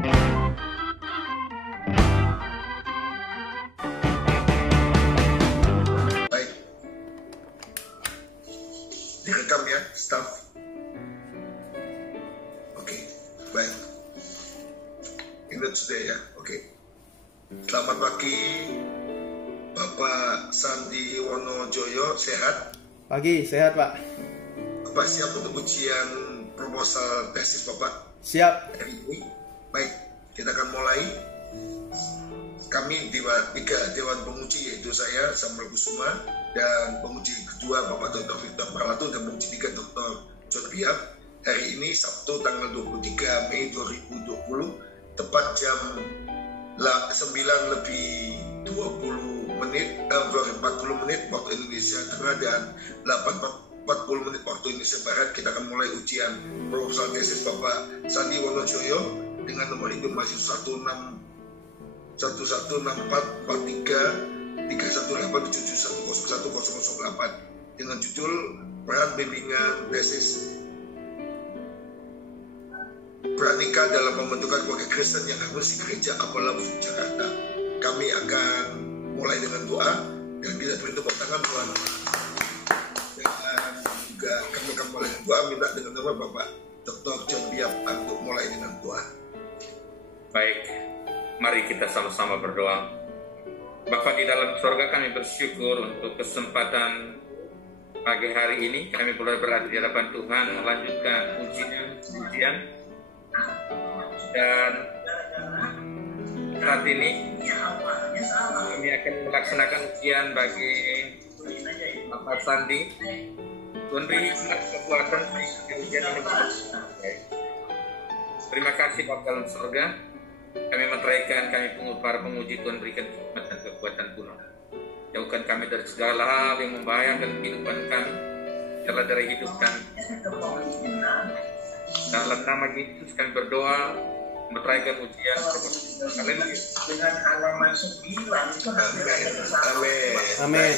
Baik, direkam ya, staff. Oke, baik. Ini sudah ya, oke. Selamat pagi, Bapak Sandi Wonojoyo, sehat? Pagi, sehat Pak. Bapak siap untuk ujian proposal tesis Bapak? Siap. Hari ini? Baik, kita akan mulai. Kami tiga Dewan Penguji, yaitu saya, Samuel Kusuma, dan penguji kedua Bapak Dr. Victor Pralatu, dan penguji tiga Dr. John Biap. Hari ini Sabtu tanggal 23 Mei 2020, tepat jam 9 lebih 40 menit waktu Indonesia Tengah dan 8:40 menit waktu Indonesia Barat. Kita akan mulai ujian proposal tesis Bapak Sandi Wonojoyo dengan nomor induk mahasiswa 11644331871008 dengan judul Peran Bimbingan Tesis Pranikah dalam Pembentukan Keluarga Kristen yang Harmonis di Gereja Abalaf Jakarta. Kami akan mulai dengan doa dan bila beri tepuk tangan Tuhan. Dan juga kami akan mulai dengan doa, minta dengan nama Bapak Dr. John Biap untuk mulai dengan doa. Baik, mari kita sama-sama berdoa. Bapa di dalam surga, kami bersyukur untuk kesempatan pagi hari ini. Kami boleh berada di hadapan Tuhan melanjutkan ujian. Dan saat ini kami akan melaksanakan ujian bagi Bapak Sandi. Tuhan beri kekuatan di ujian ini. Terima kasih Bapak dalam surga. Kami meneraikan kami para penguji, Tuhan berikan hikmat dan kekuatan Tuhan. Jauhkan kami dari segala hal yang membahayakan kehidupan kami, segala dari hidup kami. Dalam nama Yesus kami berdoa, meneraikan ujian. Haleluya. Dengan halaman 9 itu Amin.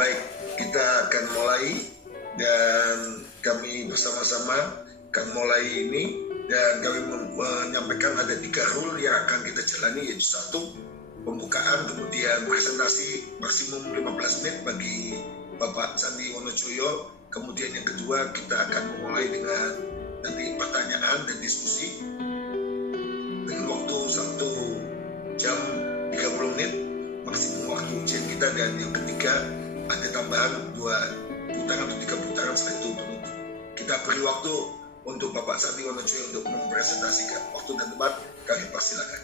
Baik, kita akan mulai dan kami bersama-sama akan mulai ini. Dan kami menyampaikan ada 3 rule yang akan kita jalani, yaitu 1, pembukaan, kemudian presentasi maksimum 15 menit bagi Bapak Sandi Wonojoyo. Kemudian yang kedua, kita akan memulai dengan nanti pertanyaan dan diskusi dengan waktu 1 jam 30 menit maksimum waktu ujian kita. Dan yang ketiga, ada tambahan 2 putaran atau 3 putaran setelah itu penutup. Kita beri waktu untuk Bapak Sandi Wonojoyo untuk mempresentasikan. Waktu dan tempat kami persilakan.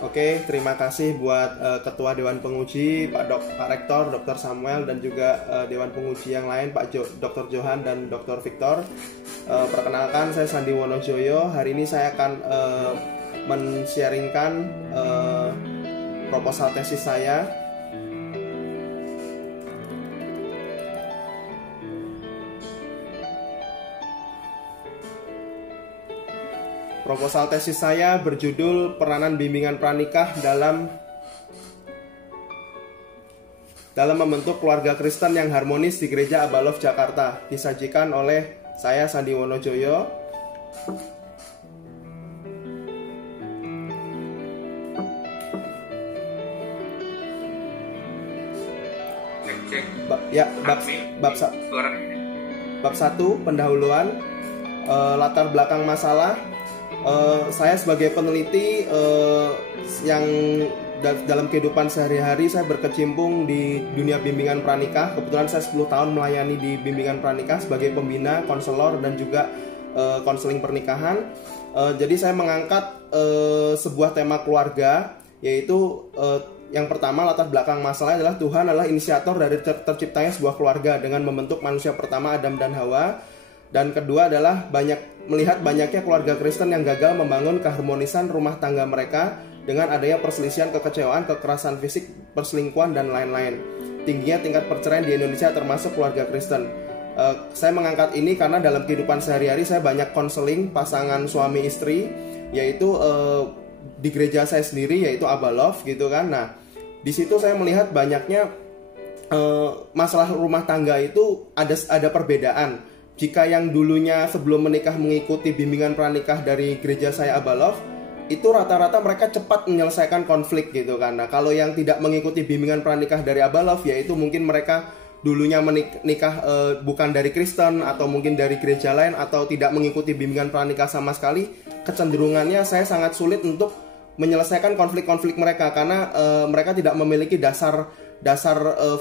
Oke, terima kasih buat Ketua Dewan Penguji Pak Rektor Dr. Samuel dan juga Dewan Penguji yang lain Pak Dr. Johan dan Dr. Victor. Perkenalkan, saya Sandi Wonojoyo. Hari ini saya akan men-sharingkan proposal tesis saya. Proposal tesis saya berjudul Peranan Bimbingan Pranikah dalam membentuk keluarga Kristen yang harmonis di Gereja Abalov Jakarta. Disajikan oleh saya Sandi Wonojoyo. Bab 1 pendahuluan, latar belakang masalah. Saya sebagai peneliti yang dalam kehidupan sehari-hari saya berkecimpung di dunia bimbingan pranikah. Kebetulan saya 10 tahun melayani di bimbingan pranikah sebagai pembina, konselor dan juga konseling pernikahan. Jadi saya mengangkat sebuah tema keluarga, yaitu yang pertama, latar belakang masalahnya adalah Tuhan adalah inisiator dari terciptanya sebuah keluarga dengan membentuk manusia pertama Adam dan Hawa. Dan kedua adalah melihat banyaknya keluarga Kristen yang gagal membangun keharmonisan rumah tangga mereka dengan adanya perselisihan, kekecewaan, kekerasan fisik, perselingkuhan, dan lain-lain. Tingginya tingkat perceraian di Indonesia termasuk keluarga Kristen. Saya mengangkat ini karena dalam kehidupan sehari-hari saya banyak konseling pasangan suami istri, yaitu di gereja saya sendiri, yaitu Abalov gitu kan. Nah, di situ saya melihat banyaknya masalah rumah tangga itu ada perbedaan. Jika yang dulunya sebelum menikah mengikuti bimbingan pranikah dari gereja saya Abalov, itu rata-rata mereka cepat menyelesaikan konflik gitu kan. Nah, kalau yang tidak mengikuti bimbingan pranikah dari Abba Love, yaitu mungkin mereka dulunya menikah bukan dari Kristen atau mungkin dari gereja lain atau tidak mengikuti bimbingan pranikah sama sekali, kecenderungannya saya sangat sulit untuk menyelesaikan konflik-konflik mereka karena mereka tidak memiliki dasar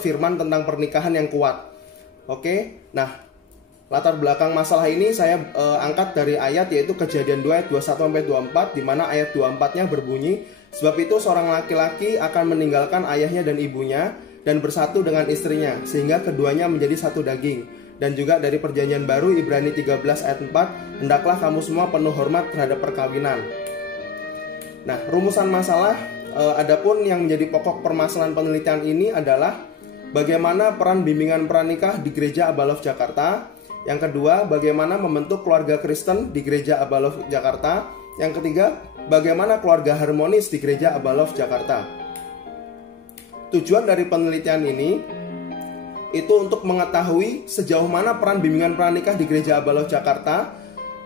firman tentang pernikahan yang kuat. Oke. Nah, latar belakang masalah ini saya angkat dari ayat, yaitu Kejadian 2 ayat 21-24, di mana ayat 24-nya berbunyi, sebab itu seorang laki-laki akan meninggalkan ayahnya dan ibunya dan bersatu dengan istrinya, sehingga keduanya menjadi satu daging. Dan juga dari Perjanjian Baru Ibrani 13 ayat 4, hendaklah kamu semua penuh hormat terhadap perkawinan. Nah, rumusan masalah, adapun yang menjadi pokok permasalahan penelitian ini adalah bagaimana peran bimbingan pranikah di Gereja Abba Love Jakarta. Yang kedua, bagaimana membentuk keluarga Kristen di Gereja Abba Love Jakarta. Yang ketiga, bagaimana keluarga harmonis di Gereja Abba Love Jakarta. Tujuan dari penelitian ini itu untuk mengetahui sejauh mana peran bimbingan pranikah di Gereja Abba Love Jakarta.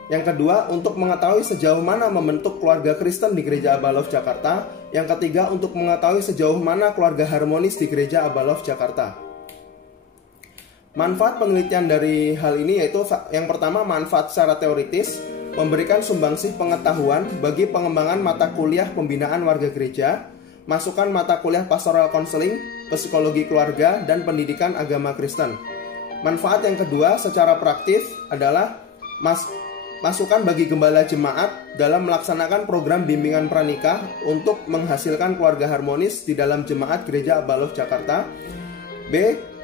Yang kedua, untuk mengetahui sejauh mana membentuk keluarga Kristen di Gereja Abba Love Jakarta. Yang ketiga, untuk mengetahui sejauh mana keluarga harmonis di Gereja Abba Love Jakarta. Manfaat penelitian dari hal ini yaitu yang pertama, manfaat secara teoritis, memberikan sumbangsih pengetahuan bagi pengembangan mata kuliah pembinaan warga gereja, masukan mata kuliah pastoral counseling, psikologi keluarga, dan pendidikan agama Kristen. Manfaat yang kedua secara praktis adalah masukan bagi gembala jemaat dalam melaksanakan program bimbingan pranikah untuk menghasilkan keluarga harmonis di dalam jemaat Gereja Abba Love Jakarta. B.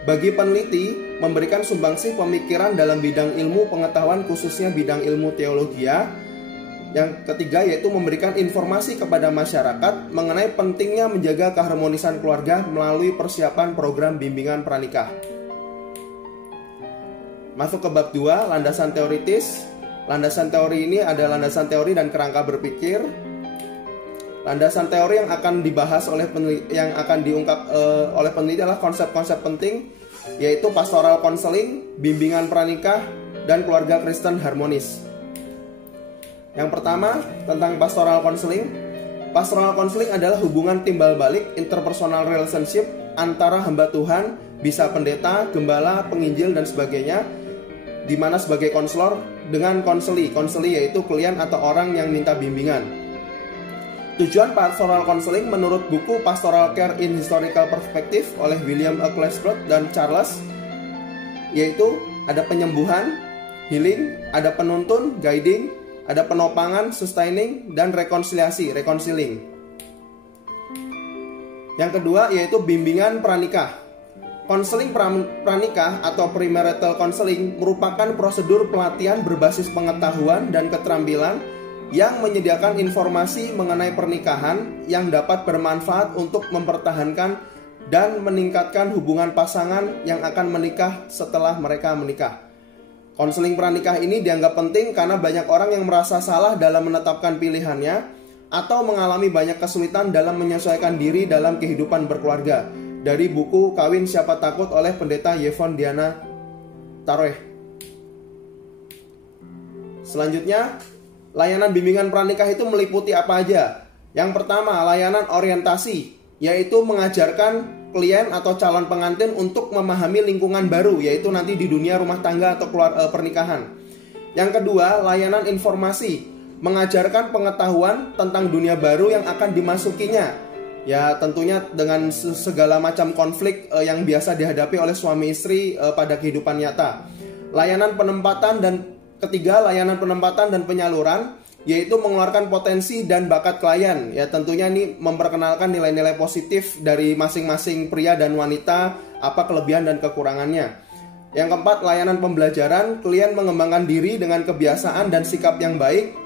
Bagi peneliti, memberikan sumbangsih pemikiran dalam bidang ilmu pengetahuan, khususnya bidang ilmu teologia. Yang ketiga yaitu memberikan informasi kepada masyarakat mengenai pentingnya menjaga keharmonisan keluarga melalui persiapan program bimbingan pranikah. Masuk ke bab 2, landasan teoritis. Landasan teori ini ada landasan teori dan kerangka berpikir. Landasan teori yang akan dibahas oleh peneliti, yang akan diungkap oleh peneliti adalah konsep-konsep penting, yaitu pastoral counseling, bimbingan pranikah, dan keluarga Kristen harmonis. Yang pertama, tentang pastoral counseling. Pastoral counseling adalah hubungan timbal balik interpersonal relationship antara hamba Tuhan, bisa pendeta, gembala, penginjil, dan sebagainya, di mana sebagai konselor dengan konseli yaitu klien atau orang yang minta bimbingan. Tujuan pastoral counseling menurut buku Pastoral Care in Historical Perspective oleh William A. Klesbrod dan Charles, yaitu ada penyembuhan, healing, ada penuntun, guiding, ada penopangan, sustaining, dan reconciling. Yang kedua yaitu bimbingan pranikah. Konseling pranikah atau premarital counseling merupakan prosedur pelatihan berbasis pengetahuan dan keterampilan yang menyediakan informasi mengenai pernikahan yang dapat bermanfaat untuk mempertahankan dan meningkatkan hubungan pasangan yang akan menikah setelah mereka menikah. Konseling pranikah ini dianggap penting karena banyak orang yang merasa salah dalam menetapkan pilihannya atau mengalami banyak kesulitan dalam menyesuaikan diri dalam kehidupan berkeluarga. Dari buku Kawin Siapa Takut oleh Pendeta Yvonne Diana Taroeh. Selanjutnya, layanan bimbingan pranikah itu meliputi apa aja? Yang pertama, layanan orientasi, yaitu mengajarkan klien atau calon pengantin untuk memahami lingkungan baru, yaitu nanti di dunia rumah tangga atau pernikahan. Yang kedua, layanan informasi, mengajarkan pengetahuan tentang dunia baru yang akan dimasukinya. Ya tentunya dengan segala macam konflik yang biasa dihadapi oleh suami istri pada kehidupan nyata. Layanan penempatan dan ketiga, layanan penempatan dan penyaluran, yaitu mengeluarkan potensi dan bakat klien. Ya tentunya ini memperkenalkan nilai-nilai positif dari masing-masing pria dan wanita, apa kelebihan dan kekurangannya. Yang keempat, layanan pembelajaran, klien mengembangkan diri dengan kebiasaan dan sikap yang baik.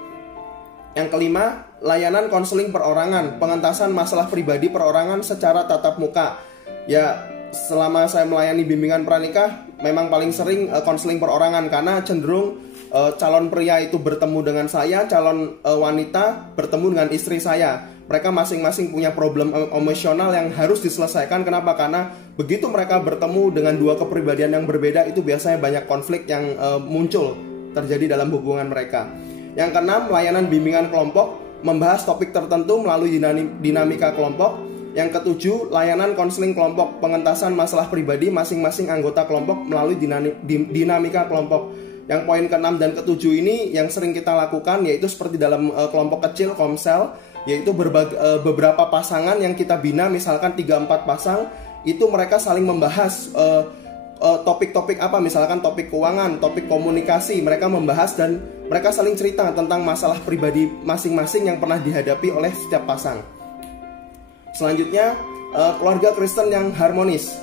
Yang kelima, layanan konseling perorangan, pengentasan masalah pribadi perorangan secara tatap muka. Ya, selama saya melayani bimbingan pranikah, memang paling sering konseling perorangan karena cenderung calon pria itu bertemu dengan saya, calon wanita bertemu dengan istri saya. Mereka masing-masing punya problem emosional yang harus diselesaikan. Kenapa? Karena begitu mereka bertemu dengan dua kepribadian yang berbeda, itu biasanya banyak konflik yang muncul terjadi dalam hubungan mereka. Yang keenam, layanan bimbingan kelompok, membahas topik tertentu melalui dinamika kelompok. Yang ketujuh, layanan konseling kelompok, pengentasan masalah pribadi masing-masing anggota kelompok melalui dinamika kelompok. Yang poin ke-6 dan ke-7 ini yang sering kita lakukan, yaitu seperti dalam kelompok kecil, komsel, yaitu beberapa pasangan yang kita bina, misalkan 3-4 pasang, itu mereka saling membahas topik-topik apa, misalkan topik keuangan, topik komunikasi, mereka membahas dan mereka saling cerita tentang masalah pribadi masing-masing yang pernah dihadapi oleh setiap pasang. Selanjutnya, keluarga Kristen yang harmonis.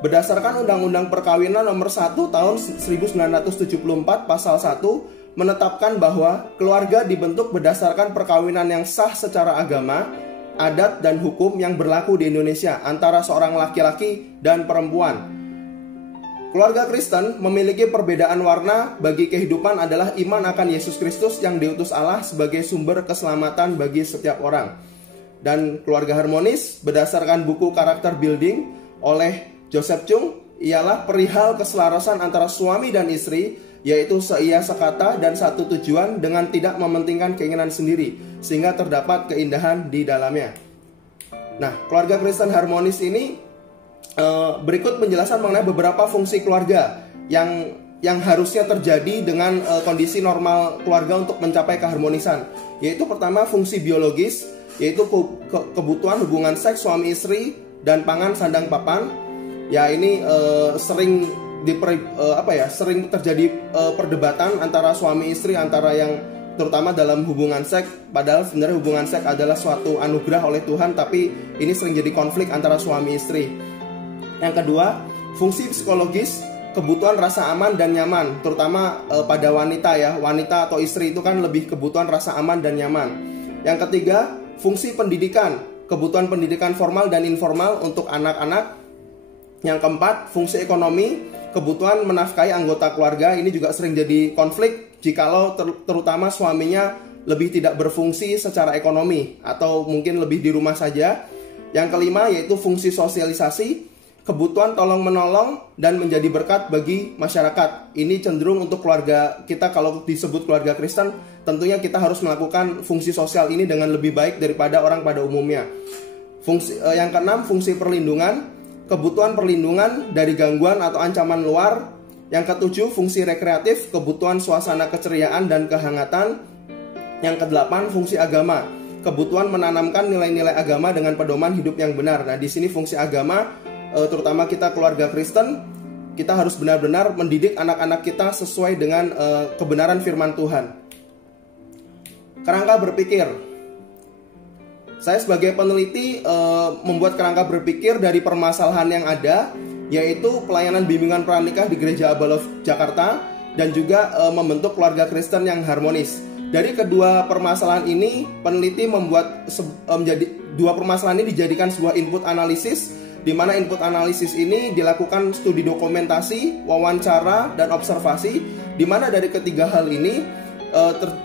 Berdasarkan Undang-Undang Perkawinan Nomor 1 Tahun 1974 Pasal 1 menetapkan bahwa keluarga dibentuk berdasarkan perkawinan yang sah secara agama, adat, dan hukum yang berlaku di Indonesia antara seorang laki-laki dan perempuan. Keluarga Kristen memiliki perbedaan warna bagi kehidupan adalah iman akan Yesus Kristus yang diutus Allah sebagai sumber keselamatan bagi setiap orang. Dan keluarga harmonis berdasarkan buku Karakter Building oleh Joseph Chung ialah perihal keselarasan antara suami dan istri, yaitu seia sekata dan satu tujuan dengan tidak mementingkan keinginan sendiri, sehingga terdapat keindahan di dalamnya. Nah, keluarga Kristen harmonis ini berikut penjelasan mengenai beberapa fungsi keluarga yang harusnya terjadi dengan kondisi normal keluarga untuk mencapai keharmonisan. Yaitu pertama, fungsi biologis, yaitu kebutuhan hubungan seks suami istri dan pangan sandang papan. Ya, ini sering terjadi perdebatan antara suami istri, antara yang terutama dalam hubungan seks, padahal sebenarnya hubungan seks adalah suatu anugerah oleh Tuhan, tapi ini sering jadi konflik antara suami istri. Yang kedua, fungsi psikologis, kebutuhan rasa aman dan nyaman, terutama pada wanita ya. Wanita atau istri itu kan lebih kebutuhan rasa aman dan nyaman. Yang ketiga, fungsi pendidikan, kebutuhan pendidikan formal dan informal untuk anak-anak. Yang keempat, fungsi ekonomi, kebutuhan menafkahi anggota keluarga. Ini juga sering jadi konflik jikalau terutama suaminya lebih tidak berfungsi secara ekonomi atau mungkin lebih di rumah saja. Yang kelima, yaitu fungsi sosialisasi, kebutuhan tolong-menolong dan menjadi berkat bagi masyarakat. Ini cenderung untuk keluarga kita, kalau disebut keluarga Kristen, tentunya kita harus melakukan fungsi sosial ini dengan lebih baik daripada orang pada umumnya. Yang keenam, fungsi perlindungan, kebutuhan perlindungan dari gangguan atau ancaman luar. Yang ketujuh, fungsi rekreatif, kebutuhan suasana keceriaan dan kehangatan. Yang kedelapan, fungsi agama, kebutuhan menanamkan nilai-nilai agama dengan pedoman hidup yang benar. Nah, di sini fungsi agama, terutama kita keluarga Kristen, kita harus benar-benar mendidik anak-anak kita sesuai dengan kebenaran firman Tuhan. Kerangka berpikir. Saya sebagai peneliti membuat kerangka berpikir dari permasalahan yang ada, yaitu pelayanan bimbingan pranikah di Gereja Abalov Jakarta dan juga membentuk keluarga Kristen yang harmonis. Dari kedua permasalahan ini, peneliti membuat dua permasalahan ini dijadikan sebuah input analisis, di mana input analisis ini dilakukan studi dokumentasi, wawancara, dan observasi, di mana dari ketiga hal ini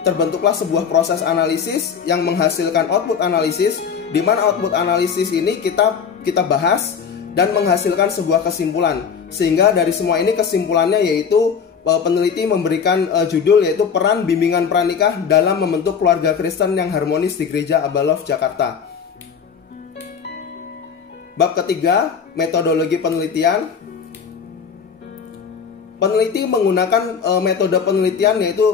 terbentuklah sebuah proses analisis yang menghasilkan output analisis, di mana output analisis ini kita bahas dan menghasilkan sebuah kesimpulan. Sehingga dari semua ini kesimpulannya yaitu peneliti memberikan judul yaitu peran bimbingan pranikah dalam membentuk keluarga Kristen yang harmonis di Gereja Abalov Jakarta. Bab ketiga, metodologi penelitian. Peneliti menggunakan metode penelitian yaitu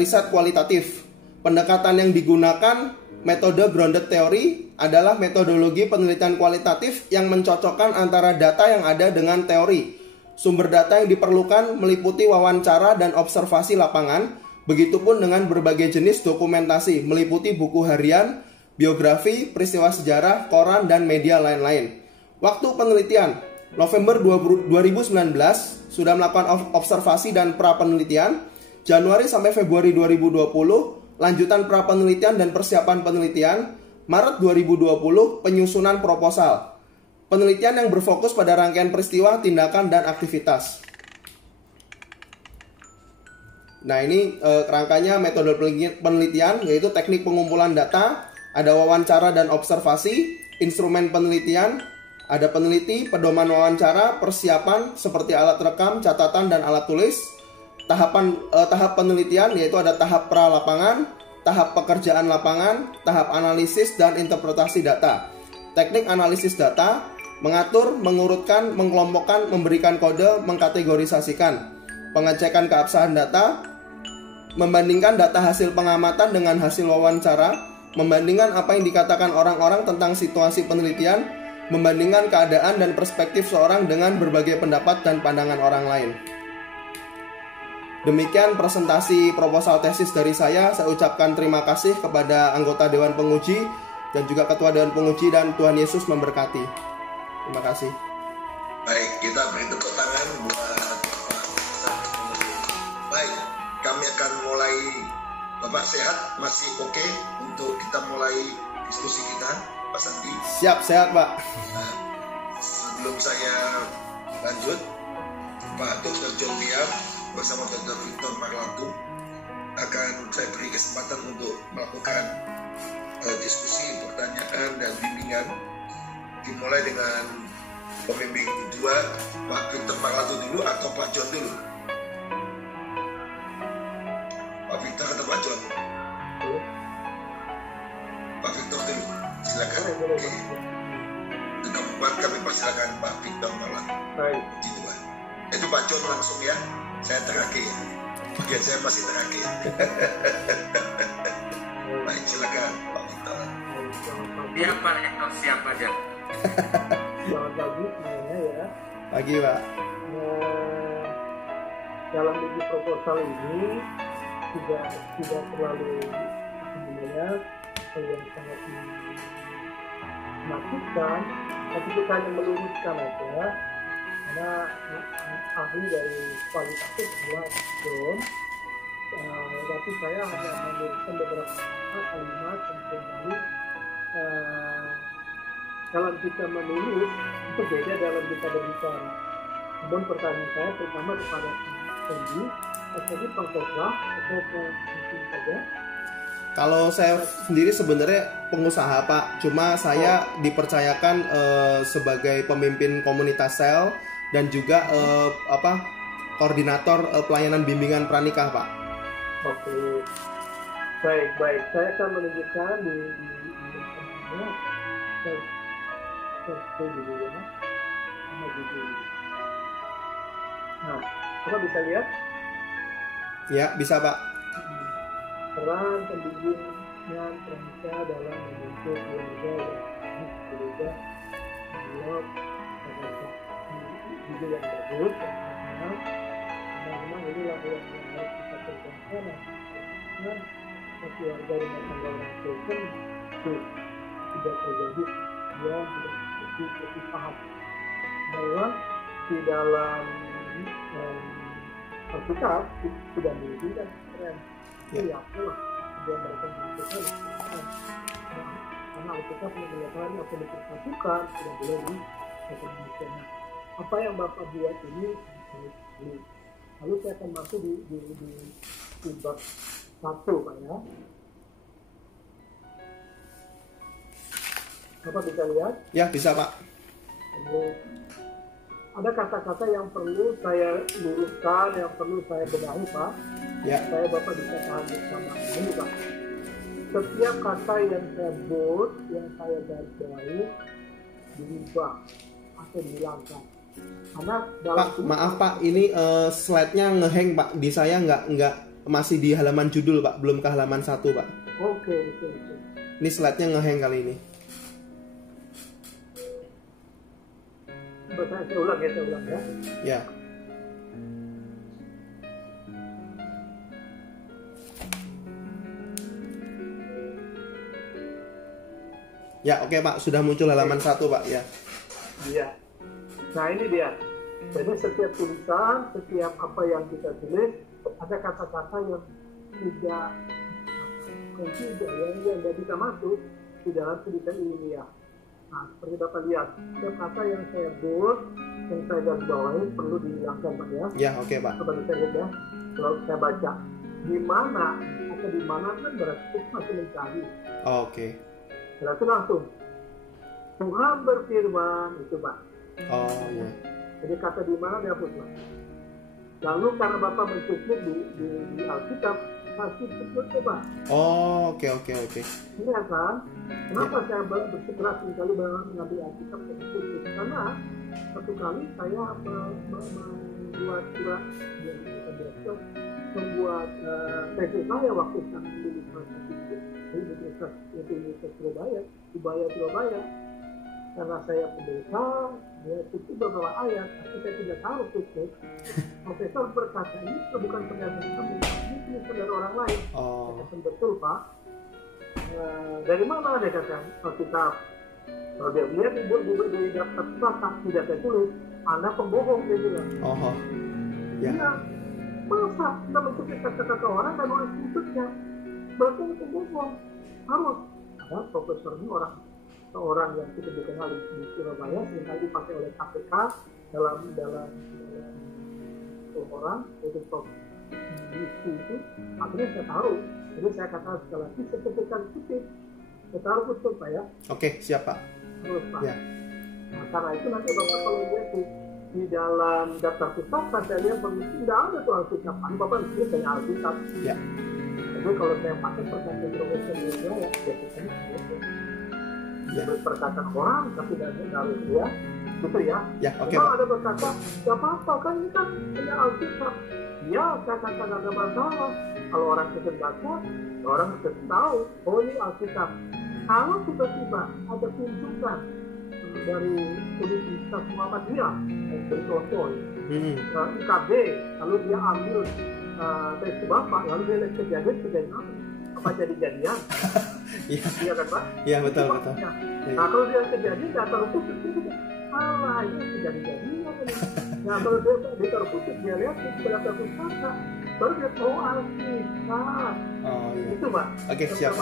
riset kualitatif. Pendekatan yang digunakan metode grounded theory adalah metodologi penelitian kualitatif yang mencocokkan antara data yang ada dengan teori. Sumber data yang diperlukan meliputi wawancara dan observasi lapangan, begitupun dengan berbagai jenis dokumentasi, meliputi buku harian, biografi, peristiwa sejarah, koran, dan media lain-lain. Waktu penelitian, November 2019 sudah melakukan observasi dan pra-penelitian. Januari sampai Februari 2020, lanjutan pra-penelitian dan persiapan penelitian. Maret 2020, penyusunan proposal. Penelitian yang berfokus pada rangkaian peristiwa, tindakan, dan aktivitas. Nah, ini kerangkanya metode penelitian, yaitu teknik pengumpulan data, ada wawancara dan observasi, instrumen penelitian, ada peneliti, pedoman wawancara, persiapan seperti alat rekam, catatan, dan alat tulis. Tahap penelitian yaitu ada tahap pra-lapangan, tahap pekerjaan lapangan, tahap analisis dan interpretasi data. Teknik analisis data mengatur, mengurutkan, mengelompokkan, memberikan kode, mengkategorisasikan, pengecekan keabsahan data, membandingkan data hasil pengamatan dengan hasil wawancara, membandingkan apa yang dikatakan orang-orang tentang situasi penelitian, membandingkan keadaan dan perspektif seorang dengan berbagai pendapat dan pandangan orang lain. Demikian presentasi proposal tesis dari saya. Saya ucapkan terima kasih kepada anggota Dewan Penguji dan juga Ketua Dewan Penguji, dan Tuhan Yesus memberkati. Terima kasih. Baik, kita beri tepuk tangan buat Bapak. Baik, kami akan mulai. Bapak sehat? Masih oke untuk kita mulai diskusi kita, Pak Sandi? Siap, sehat Pak. Nah, sebelum saya lanjut, Pak Dr. John Liam bersama Dr. Victor Marlantu akan saya beri kesempatan untuk melakukan diskusi, pertanyaan, dan bimbingan. Dimulai dengan pembimbing kedua, Pak Victor Marlantu dulu atau Pak John dulu? Pak Victor atau Pak John? Pak Victor dulu, silakan. Oke. Untuk kami persilakan Pak Victor Marlantu. Baik. Gitu, Pak. Itu Pak John langsung ya. Saya terakhir. Ya, saya masih terakhir. Baik, silakan Pak Victor. Siap Pak Rektor, siap aja. Selamat pagi semuanya ya. Pagi Pak. Dalam uji proposal ini tidak terlalu sebenarnya yang sangat menakutkan, tapi kita hanya meluruskan aja, karena ahli dari kualitatif adalah John, tapi saya hanya meluruskan beberapa kalimat yang sebenarnya dalam kita menulis itu beda dalam kita berbicara. Namun pertanyaan saya pertama kepada Sandy, jadi pengkhotbah atau mungkin saja? Kalau saya sendiri sebenarnya pengusaha Pak, cuma saya dipercayakan sebagai pemimpin komunitas sel dan juga koordinator pelayanan bimbingan pranikah Pak. Oke, baik. Saya akan menunjukkan di dulu ya. Nah, apa bisa lihat? Ya, bisa Pak. Peran pembimbingan pranikah dalam membentuk keluarga yang berbeda, dialog, ide yang bagus, karena memang inilah yang harus kita kerjakan. Karena keluarga rumah tangga orang Kristen itu tidak terjadi, dia lebih paham bahwa di dalam Alkitab sudah menunjukkan keren. Ya, itulah dia mereka menunjukkan karena Alkitab menyatakan apa yang diperhatikan tidak boleh diperhatikan. Apa yang Bapak buat ini, lalu saya akan masuk di bab 1 Pak ya. Bapak bisa lihat? Ya, bisa Pak. Ada kata-kata yang perlu saya luruskan, yang perlu saya benahi Pak. Ya. Saya Bapak bisa paham bersama ini Pak. Setiap kata yang saya bold, yang saya garis bawahi, dirubah atau dihilangkan. Karena dalam Pak, maaf Pak, ini slide-nya ngehang Pak. Di saya nggak masih di halaman judul Pak, belum ke halaman 1 Pak. Oke. Ini slide-nya ngehang kali ini. Saya ulang ya. Ya. Ya, oke Pak, sudah muncul halaman 1 Pak ya. Iya. Nah ini dia. Jadi setiap tulisan, setiap apa yang kita tulis, ada kata-kata yang tidak yang tidak bisa masuk di dalam tulisan ilmiah. Nah, seperti Bapak lihat, setiap kata yang saya bold, yang saya garis bawahi perlu dihilangkan Pak ya. Ya, oke Pak. Bapak bisa lihat ya. Kalau saya baca, di mana atau di mana kan berarti masih mencari. Oke. Berarti langsung Tuhan berfirman itu Pak. Oh iya. Jadi kata di mana dihapus Pak. Lalu karena Bapak mencukup di Alkitab, kasih footnote coba. Oh, oke. Iya kan? Kenapa saya bersikeras sekali mengambil Alkitab dari footnote? Karena satu kali saya membuat surat membuat tesis saya waktu saya menulis di Universitas Surabaya. Karena saya pendeta, ya itu beberapa ayat, tapi saya tidak tahu footnote. Profesor berkata ini bukan pernyataan kami, ini tulisan dari orang lain. Oh. Saya kata betul Pak. Dari mana dia kata Alkitab? Kalau dia lihat di daftar surat tidak saya tulis, Anda pembohong dia bilang. Oh. Ya. Iya. Masa kita mencuri kata-kata orang dan nulis footnote-nya? Berarti itu pembohong. Harus. Ada profesor ini seorang yang cukup dikenal di Surabaya, sehingga dipakai oleh KPK dalam orang itu Prof. itu. Akhirnya saya taruh. Jadi saya kata sekali lagi, sertifikat kutip saya taruh betul Pak ya. Oke, siap Pak. Terus Pak. Ya. Nah, karena itu nanti Bapak kalau lihat di dalam daftar pustaka saya lihat tidak ada tuh Alkitab. Bapak disini banyak Alkitab. Ya. Jadi kalau saya pakai perkataan profesor juga ya biasanya Ya. Perkataan orang tapi tidak harus ya gitu ya. Ya, oke Kalau Pak. ada berkata gak apa-apa kan ini kan punya Alkitab. Ya saya katakan gak ada masalah. Kalau orang bisa baca, orang bisa tahu oh ini Alkitab. Kalau tiba-tiba ada kunjungan dari Universitas Muhammadiyah dari contoh IKB, lalu dia ambil tes Bapak, lalu dia lihat kejadian apa jadi-jadian. Iya kan Pak? Iya betul. Nah kalau dia kejadian dia terputus itu, ini kejadian. Nah kalau dia terputus dia lihat di belakang pustaka, baru dia tahu Alkitab. Oh iya. Itu Pak. Oke, siap.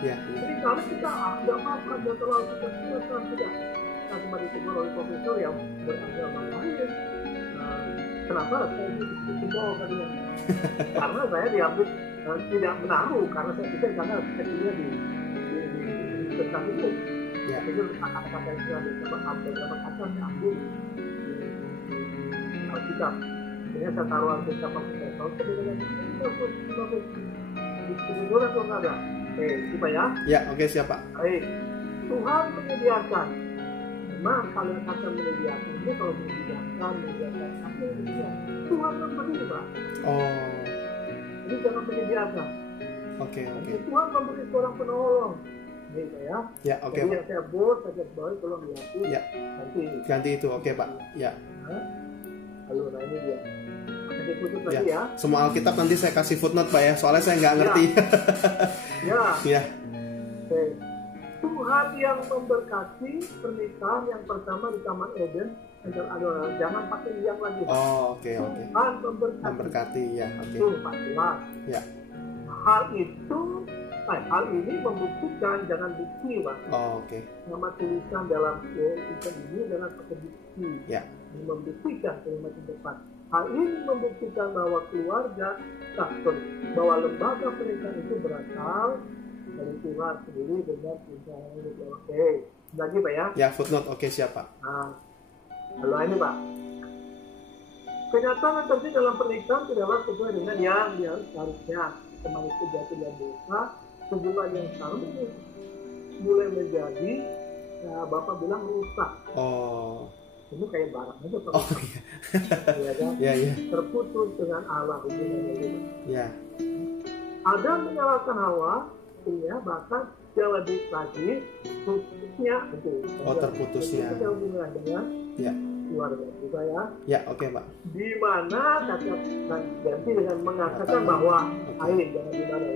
Ya. Jadi kalau kita nggak apa-apa, nggak terlalu tidak. Nah kembali ditegur oleh profesor yang beragama lain. Kenapa saya dibawa tadi? Karena saya diambil tidak menaruh karena saya pikir karena kecilnya di tentang itu. Ya. Itu kata-kata yang sudah beberapa kata saya ambil di Alkitab. Jadi saya taruh Alkitab profesor. Bagus. Distribusi atau nggak ada? Supaya. Ya, oke siap Pak. Baik. Tuhan menyediakan. Memang kalian akan menyediakan itu kalau menyediakan Tuhan memberi Pak. Oh. Jadi jangan menyediakan. Oke. Tuhan memberi seorang penolong. Gitu ya. Ya, oke Jadi Pak. yang saya buat, saya bawa tolong dihapus. Ya. Ganti itu, oke Pak. Ya. Lalu nah ini dia. Nanti khusus lagi ya. Semua Alkitab nanti saya kasih footnote Pak ya. Soalnya saya nggak ngerti. Ya. Ya. Oke. Tuhan yang memberkati pernikahan yang pertama di Taman Eden antara adonan. Jangan pakai yang lagi. Oh, oke. Tuhan Memberkati ya, oke. Itu 14. Ya. Hal ini membuktikan, jangan bukti Pak. Oh, oke. Nama tulisan dalam tulisan ini adalah pakai bukti. Ya. Ini membuktikan kalimat yang depan. Hal ini membuktikan bahwa bahwa lembaga pernikahan itu berasal dari Tuhan sendiri dengan Tuhan. Oke. Lagi Pak ya. Ya, footnote. Oke, siap Pak. Nah, lalu ini Pak. Kenyataan yang terjadi dalam pernikahan tidaklah sesuai dengan yang harusnya. Teman itu jatuh dan dosa, hubungan yang sama mulai menjadi, Bapak bilang rusak. Oh. Ini kayak barang aja Pak. Oh iya. Ya kan? Ya. Terputus dengan Allah hubungannya itu. Ya. Ada menyalahkan Hawa, ya bahkan yang lebih lagi putusnya itu. Oh, terputusnya. Itu hubungan dengan keluarga juga ya. Ya, oke Pak. Di mana kata ganti dengan mengatakan bahwa air jangan di mana.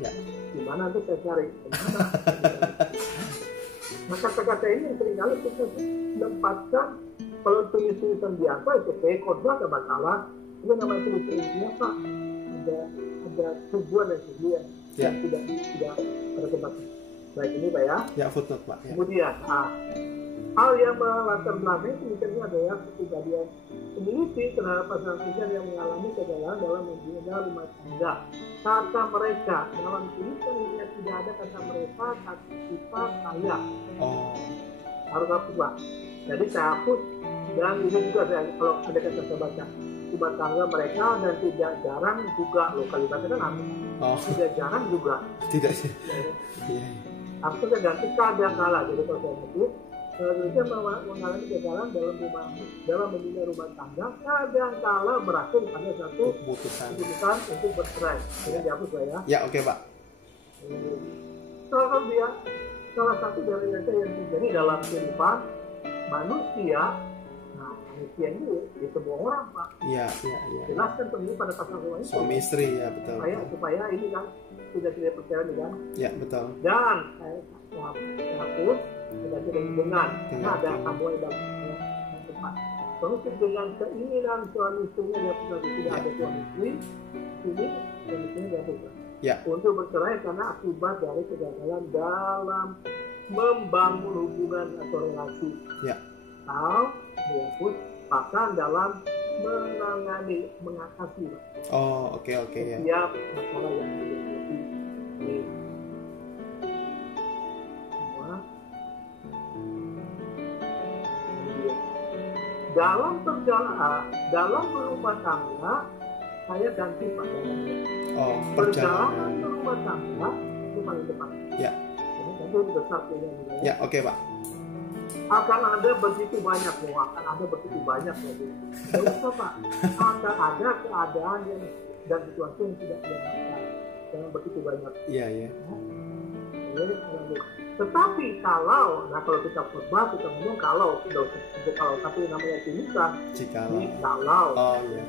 Ya. Di mana nanti saya cari. Nah kata-kata ini yang seringkali kita tempatkan kalau tulis-tulisan biasa itu khotbah ada masalah. Itu namanya tulis-tulisan biasa. Ada tujuan dan tujuan yang tidak ada tempat. Baik ini Pak ya. Ya, footnote Pak. Ya. Kemudian hal yang melatar belakang misalnya adalah kejadian peneliti terhadap pasangan pernikahan yang mengalami kegagalan dalam membina rumah tangga. Kata mereka dalam tulisan ini tidak ada kata mereka, kata kita, saya. Oh. Harus hapus Pak. Jadi saya hapus dan ini juga kalau ada kata saya baca rumah tangga mereka dan tidak jarang juga kalimatnya kan hapus. Oh. Tidak jarang juga. Tidak sih. Iya. Aku sudah ganti kadang kala. Jadi kalau saya nyebut, Indonesia mengalami kegagalan dalam membina rumah tangga. Kadang kala berakhir pada satu Keputusan untuk bercerai. Ini dihapus lah ya. ya. Oke Pak. Salah satu dari yang terjadi dalam kehidupan manusia. Nah, manusia ini di semua orang, Pak. Iya. Jelaskan terjadi pada pasal ini. Suami istri ya, betul. Supaya ini kan tidak percaya kan. Ya, betul. Dan saya hapus dengan karena ada kamu yang tepat. Terus dengan keinginan suami istrinya tidak ada suami istri, ini suami istrinya dihapus. Ya. Untuk bercerai karena akibat dari kegagalan dalam membangun hubungan atau relasi. Ya. Atau dihapus bahkan dalam mengatasi. Oh, oke ya. Setiap masalah yang terjadi. Dalam berumah tangga saya ganti Pak. Oh, perjalanan berumah tangga itu paling depan. Ya. Itu besar pilihan. Ya, oke Pak. Akan ada begitu banyak lagi. Tidak usah Pak. Akan ada keadaan yang dan situasi yang tidak diharapkan. Jangan begitu banyak. Iya. Tetapi kalau kita khotbah kita ngomong kalau tapi namanya timika. Kalau. Oh iya.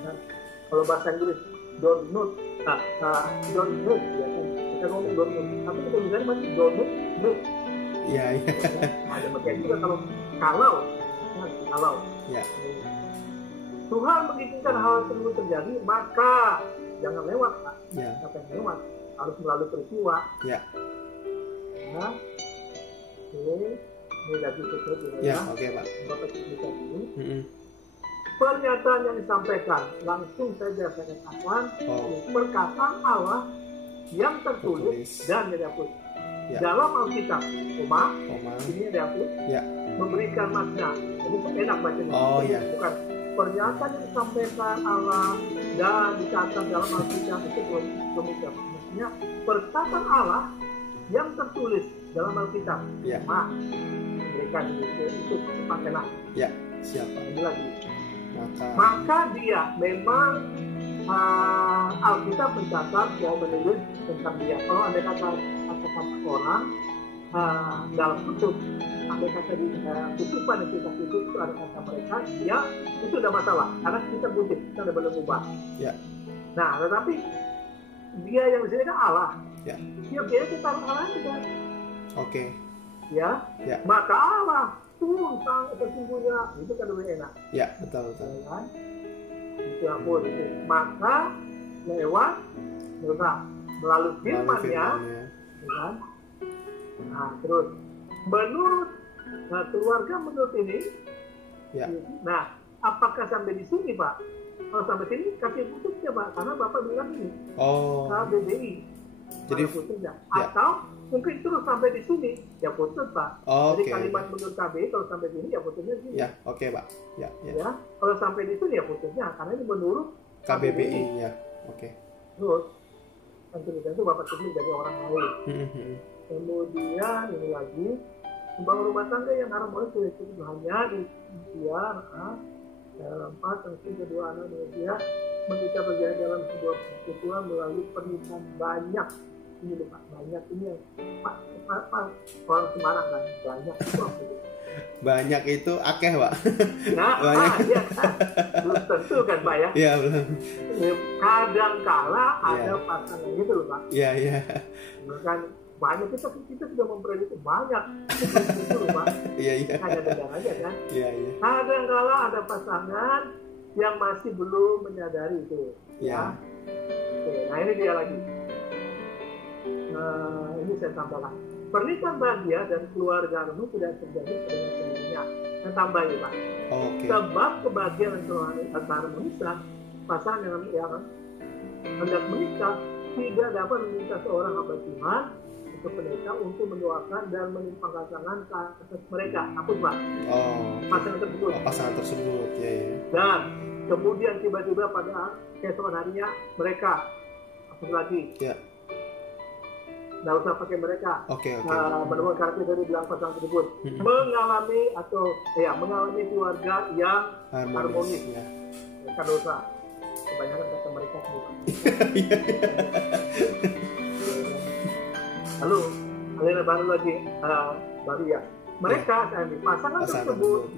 Kalau bahasa Inggris don't know ya kan kita ngomong don't know tapi kita bisa masih don't know. Iya. Ada macam juga kalau. Ya. Tuhan mengizinkan hal tersebut terjadi maka jangan lewat Pak. Ya. Apa yang lewat harus melalui peristiwa. Ya. Nah, ini dari sekret ya. Oke Pak. Bapak cerita ini. Pernyataan yang disampaikan langsung saja saya katakan perkataan Allah yang tertulis dan dihapus. Ya. Dalam Alkitab, ini dihapus. Ya. Memberikan makna. Jadi enak bacanya. Oh ya. Bukan pernyataan yang disampaikan Allah dan dicatat dalam Alkitab itu belum maksudnya perkataan Allah yang tertulis dalam Alkitab. Ya. Memberikan itu makna. Ya. Siapa? Ini lagi. Maka dia memang Alkitab mencatat bahwa menulis tentang dia. Kalau ada kata orang dalam kutub, ada kata di kutuban yang kita kutub itu ada kata mereka, dia itu sudah masalah karena kita kutip, kita sudah belum ubah. Ya. Nah, tetapi dia yang di sini kan Allah. Ya. Dia biar kita Allah juga. Oke. Ya. Maka Allah pun sang sesungguhnya itu kan lebih enak. Ya, betul. Ya, itu ampun itu. Maka lewat melalui firman-Nya, ya. Nah, terus menurut keluarga menurut ini, ya. Nah, apakah sampai di sini Pak? Kalau sampai sini kasih putusnya Pak, karena Bapak bilang ini. KBBI. Jadi putusnya. Atau mungkin terus sampai di sini ya putus Pak. Jadi kalimat menurut KBBI kalau sampai sini ya putusnya sini. Ya, oke Pak. Ya. Kalau sampai di sini ya putusnya karena ini menurut KBBI ya. Oke. Terus kan itu Bapak tulis dari orang lain. Kemudian ini lagi membangun rumah tangga yang harmonis itu hanya di usia dalam 4 tentu kedua anak dia menikah berjaya dalam sebuah persekutuan melalui pernikahan banyak. Ini Pak, banyak ini yang Pak orang Semarang kan banyak itu. Banyak itu akeh Pak. Nah, banyak. Ya kan. Belum tentu kan Pak ya. Iya belum. Kadang kala ada pasangan itu loh Pak. Iya. Bukan banyak kita sudah memprediksi banyak itu loh Pak. Iya. Hanya dengar aja kan. Iya. Kadang kala ada pasangan yang masih belum menyadari itu. Ya. Oke, nah ini dia lagi. Ini saya tambahkan. Pernikahan bahagia dan keluarga harmonis tidak terjadi pada sendirinya. Saya tambahin Pak. Sebab kebahagiaan dan keharmonisan pasangan yang hendak menikah tidak dapat meminta seorang hamba Tuhan untuk menikah untuk mendoakan dan menimpang pasangan ke atas mereka. Apa Pak? Pasangan tersebut. Ya. Dan kemudian tiba-tiba pada keesokan harinya mereka apa lagi? Ya. nggak usah pakai mereka. Oke. Menemukan karakter dari bilang pasangan tersebut mengalami keluarga yang harmonis. Ya. Mereka nggak usah. Kebanyakan kata mereka semua. Lalu aliran baru lagi baru ya. Mereka pasangan tersebut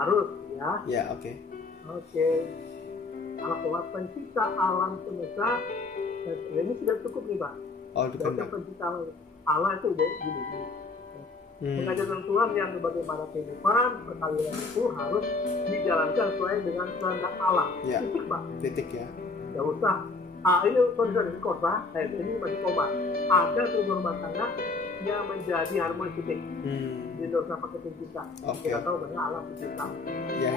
harus ya. Ya, oke. Allah pencipta alam semesta. Ini sudah cukup nih Pak. Bukan. Pencipta Allah itu udah gini. Pengajaran Tuhan yang bagaimana kehidupan perkawinan itu harus dijalankan sesuai dengan kehendak Allah. Ya. Titik Pak. Titik ya. Tidak usah. Ini sorry kota. Ini masih koma. Ada rumah tangga yang menjadi harmonis titik. Jadi tidak usah pakai pencipta. Kita tahu banyak Allah pencipta. Ya.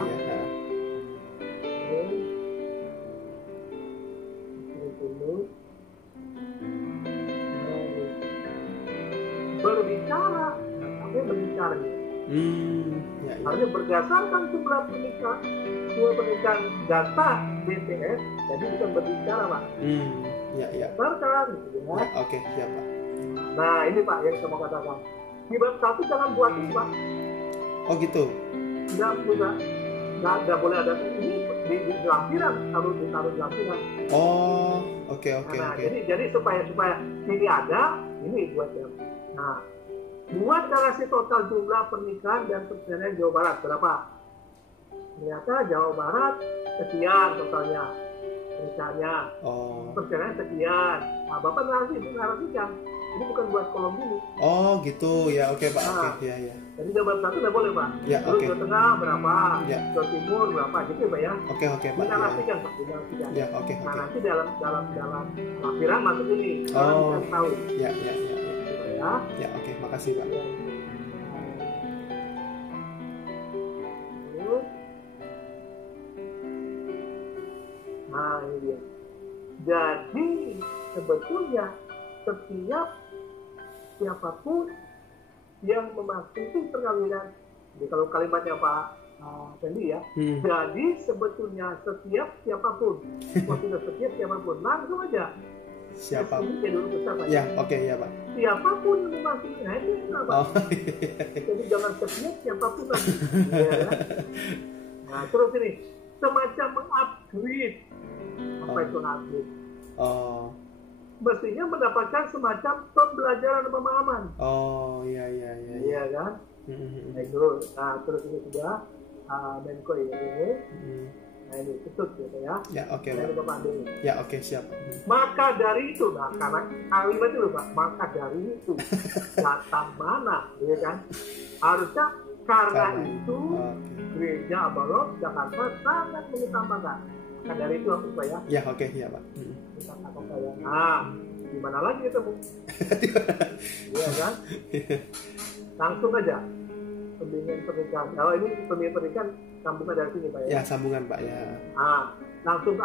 Berbicara, harusnya berdasarkan jumlah pernikahan data BPS, jadi bukan berbicara Pak. Berdasarkan, gitu ya. Oke, siap Pak. Nah ini Pak yang saya mau katakan. Di bab 1 jangan buat ini Pak. Oh gitu. Nggak boleh ada ini di lampiran, kalau ditaruh di lampiran. Oh, oke. Jadi supaya ini ada, ini buat ya. Nah, buat narasi total jumlah pernikahan dan perceraian Jawa Barat berapa? Ternyata Jawa Barat sekian totalnya pernikahannya. Perceraian sekian. Nah, Bapak narasikan. Ini bukan buat kolom ini. Oh gitu ya, oke Pak. Oke, ya. Jadi Jawa Barat 1 nggak boleh Pak. Ya, Terus oke. Jawa Tengah berapa? Ya. Jawa Timur berapa? Gitu Pak ya. Oke Pak. Dinarasikan Pak, dinarasikan. Ya, oke. Nah nanti dalam lampiran masuk ini. Orang bisa tahu. Ya. Gitu ya. Ya, oke. Makasih Pak. Nah ini dia. Jadi sebetulnya setiap siapapun yang memasuki perkawinan, jadi kalau kalimatnya Pak Fendi ya, jadi sebetulnya siapapun, maksudnya setiap siapapun, langsung aja. Siapa? Dulu besar, Pak. Ya, oke ya Pak. Siapapun yang memasuki, nah ini kenapa? Jadi jangan setiap siapapun lagi. Ya. Nah terus ini semacam mengupgrade. Apa itu upgrade? Mestinya mendapatkan semacam pembelajaran pemahaman. Iya. Iya kan? Nah itu, terus ini sudah Menko ini. Nah ini tutup gitu ya. Ya, oke Pak. Ya, oke, siap. Maka dari itu, karena kalimat itu Pak, maka dari itu datang mana, ya kan? Harusnya karena itu Gereja Abalok Jakarta sangat mengutamakan. Maka dari itu aku Pak ya. Ya, oke, ya Pak. Nah, di mana lagi ketemu? Iya kan? Langsung aja pembimbingan pernikahan. Kalau ini pembimbingan pernikahan sambungan dari sini Pak ya. Ya, sambungan Pak ya. Langsung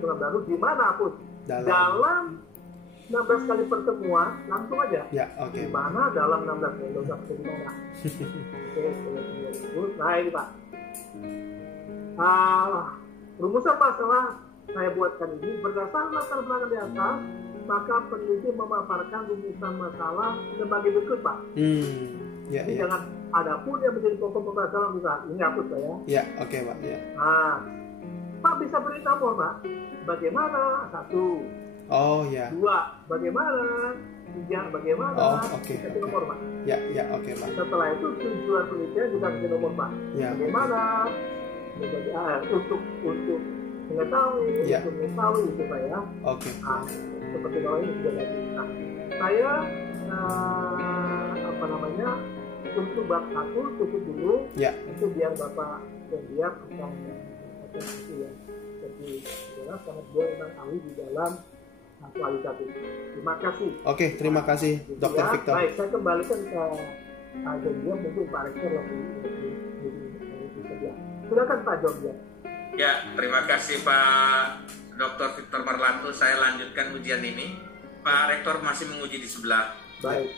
baru di mana pun. Dalam 16 kali pertemuan langsung aja. Ya, oke. Di mana dalam 16 kali di mana? Oke, nah ini Pak. Rumusan masalah saya buatkan ini berdasarkan latar belakang di atas, maka peneliti memaparkan rumusan masalah sebagai berikut Pak. Ya. Jangan ada pun yang menjadi pokok masalah besar. Ini hapus Pak ya. Ya, oke Pak ya. Pak bisa beritahu Pak, bagaimana? 1. Ya. 2. Bagaimana? 3. Bagaimana? Oke. Kasih nomor Pak. Ya, oke Pak. Setelah itu tujuan penelitian juga kasih nomor Pak. Ya. Bagaimana? Untuk mengetahui, ya. Untuk mengetahui itu Pak ya. Oke. Seperti kalau ini sudah lagi. Saya untuk bab 1 cukup dulu. Ya. Itu biar Bapak lihat akan itu ya. Jadi jelas karena dia memang ahli di dalam kualitatif. Terima kasih. Oke, terima kasih Dr. Victor. Baik, saya kembalikan ke John, mungkin Pak Rektor lebih sedia. Silakan Pak John. Ya, terima kasih Pak Dr. Victor Marlanto. Saya lanjutkan ujian ini. Pak Rektor masih menguji di sebelah. Baik.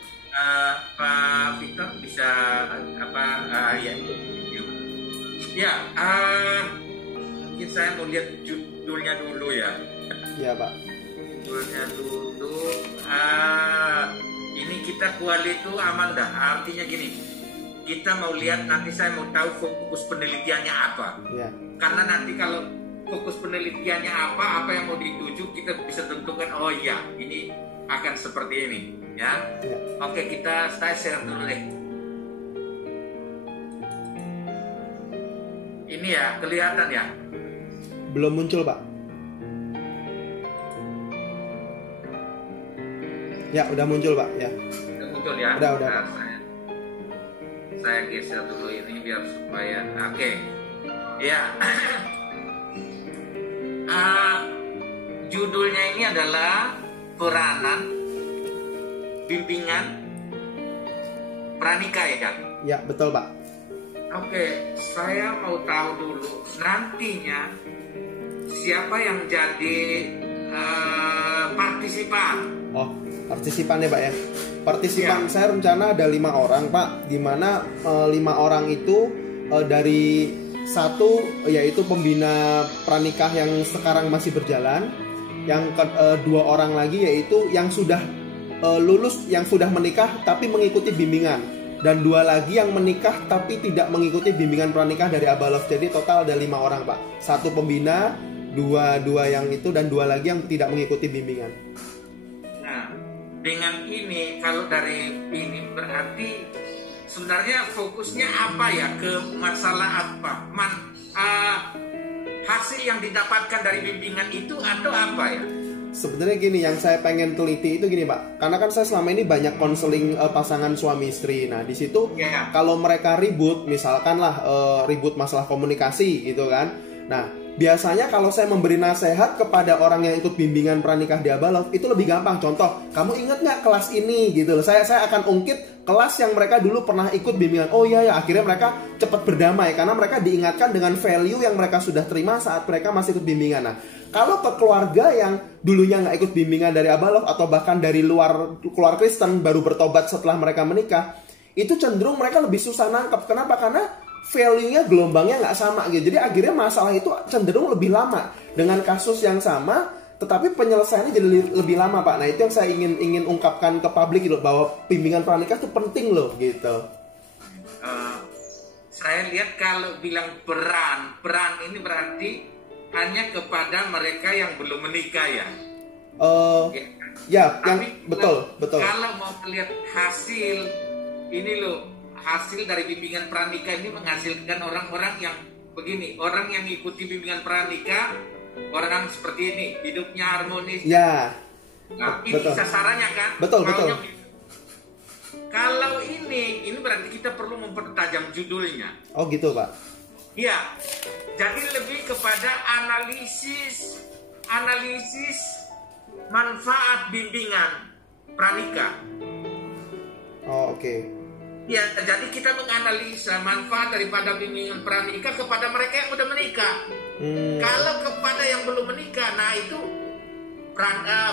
Pak Victor bisa mungkin saya mau lihat judulnya dulu ya. Ya Pak. Judulnya dulu. itu ini kita kuali itu aman dah. Artinya gini, kita mau lihat nanti, saya mau tahu fokus penelitiannya apa. Ya. Karena nanti kalau fokus penelitiannya apa yang mau dituju, kita bisa tentukan, oh iya ini akan seperti ini, ya. Ya. Oke, saya share dulu deh. Ini ya, kelihatan ya. Belum muncul, Pak. Ya, udah muncul, Pak. Ya. Udah muncul ya. Udah. Nah, saya geser dulu ini biar supaya oke. Ya. Judulnya ini adalah peranan bimbingan pranikah ya kan? Ya, betul, Pak. Oke, saya mau tahu dulu nantinya siapa yang jadi partisipan. Oh, partisipannya, Pak ya. Partisipan saya rencana ada 5 orang, Pak. Di mana 5 orang itu dari satu yaitu pembina pranikah yang sekarang masih berjalan. Yang 2 orang lagi yaitu yang sudah lulus, yang sudah menikah tapi mengikuti bimbingan. Dan 2 lagi yang menikah tapi tidak mengikuti bimbingan pranikah dari Abalov. Jadi total ada 5 orang, Pak. 1 pembina, 2 yang itu, dan 2 lagi yang tidak mengikuti bimbingan. Nah, dengan ini, kalau dari ini berarti sebenarnya fokusnya apa ya? Ke masalah apa? Hasil yang didapatkan dari bimbingan itu atau apa ya? Sebenarnya gini, yang saya pengen teliti itu gini, Pak. Karena kan saya selama ini banyak konseling pasangan suami istri. Nah, di situ kalau mereka ribut, misalkan lah ribut masalah komunikasi gitu kan. Nah, biasanya kalau saya memberi nasihat kepada orang yang ikut bimbingan pranikah di Abalov itu lebih gampang. Contoh, kamu ingat nggak kelas ini gitu loh. Saya akan ungkit kelas yang mereka dulu pernah ikut bimbingan. Oh iya ya, akhirnya mereka cepat berdamai karena mereka diingatkan dengan value yang mereka sudah terima saat mereka masih ikut bimbingan. Nah, kalau ke keluarga yang dulunya nggak ikut bimbingan dari Abalov atau bahkan dari luar keluar Kristen baru bertobat setelah mereka menikah, itu cenderung mereka lebih susah nangkep. Kenapa? Karena value-nya, gelombangnya nggak sama gitu. Jadi akhirnya masalah itu cenderung lebih lama dengan kasus yang sama, tetapi penyelesaiannya jadi lebih lama, Pak. Nah, itu yang saya ingin ungkapkan ke publik gitu, bahwa bimbingan pranikah itu penting loh gitu. Saya lihat kalau bilang peran ini berarti hanya kepada mereka yang belum menikah ya. Tapi betul. Kalau mau melihat hasil ini loh, hasil dari bimbingan pranikah ini menghasilkan orang-orang yang begini, orang yang ikuti bimbingan pranikah, orang seperti ini, hidupnya harmonis. Ya. Nah, ini sasarannya kan? Betul. Kalau ini berarti kita perlu mempertajam judulnya. Oh gitu, Pak. Iya. Jadi lebih kepada analisis manfaat bimbingan pranikah. Oh, oke. Ya, jadi kita menganalisa manfaat daripada bimbingan pranikah kepada mereka yang sudah menikah. Kalau kepada yang belum menikah, nah itu perannya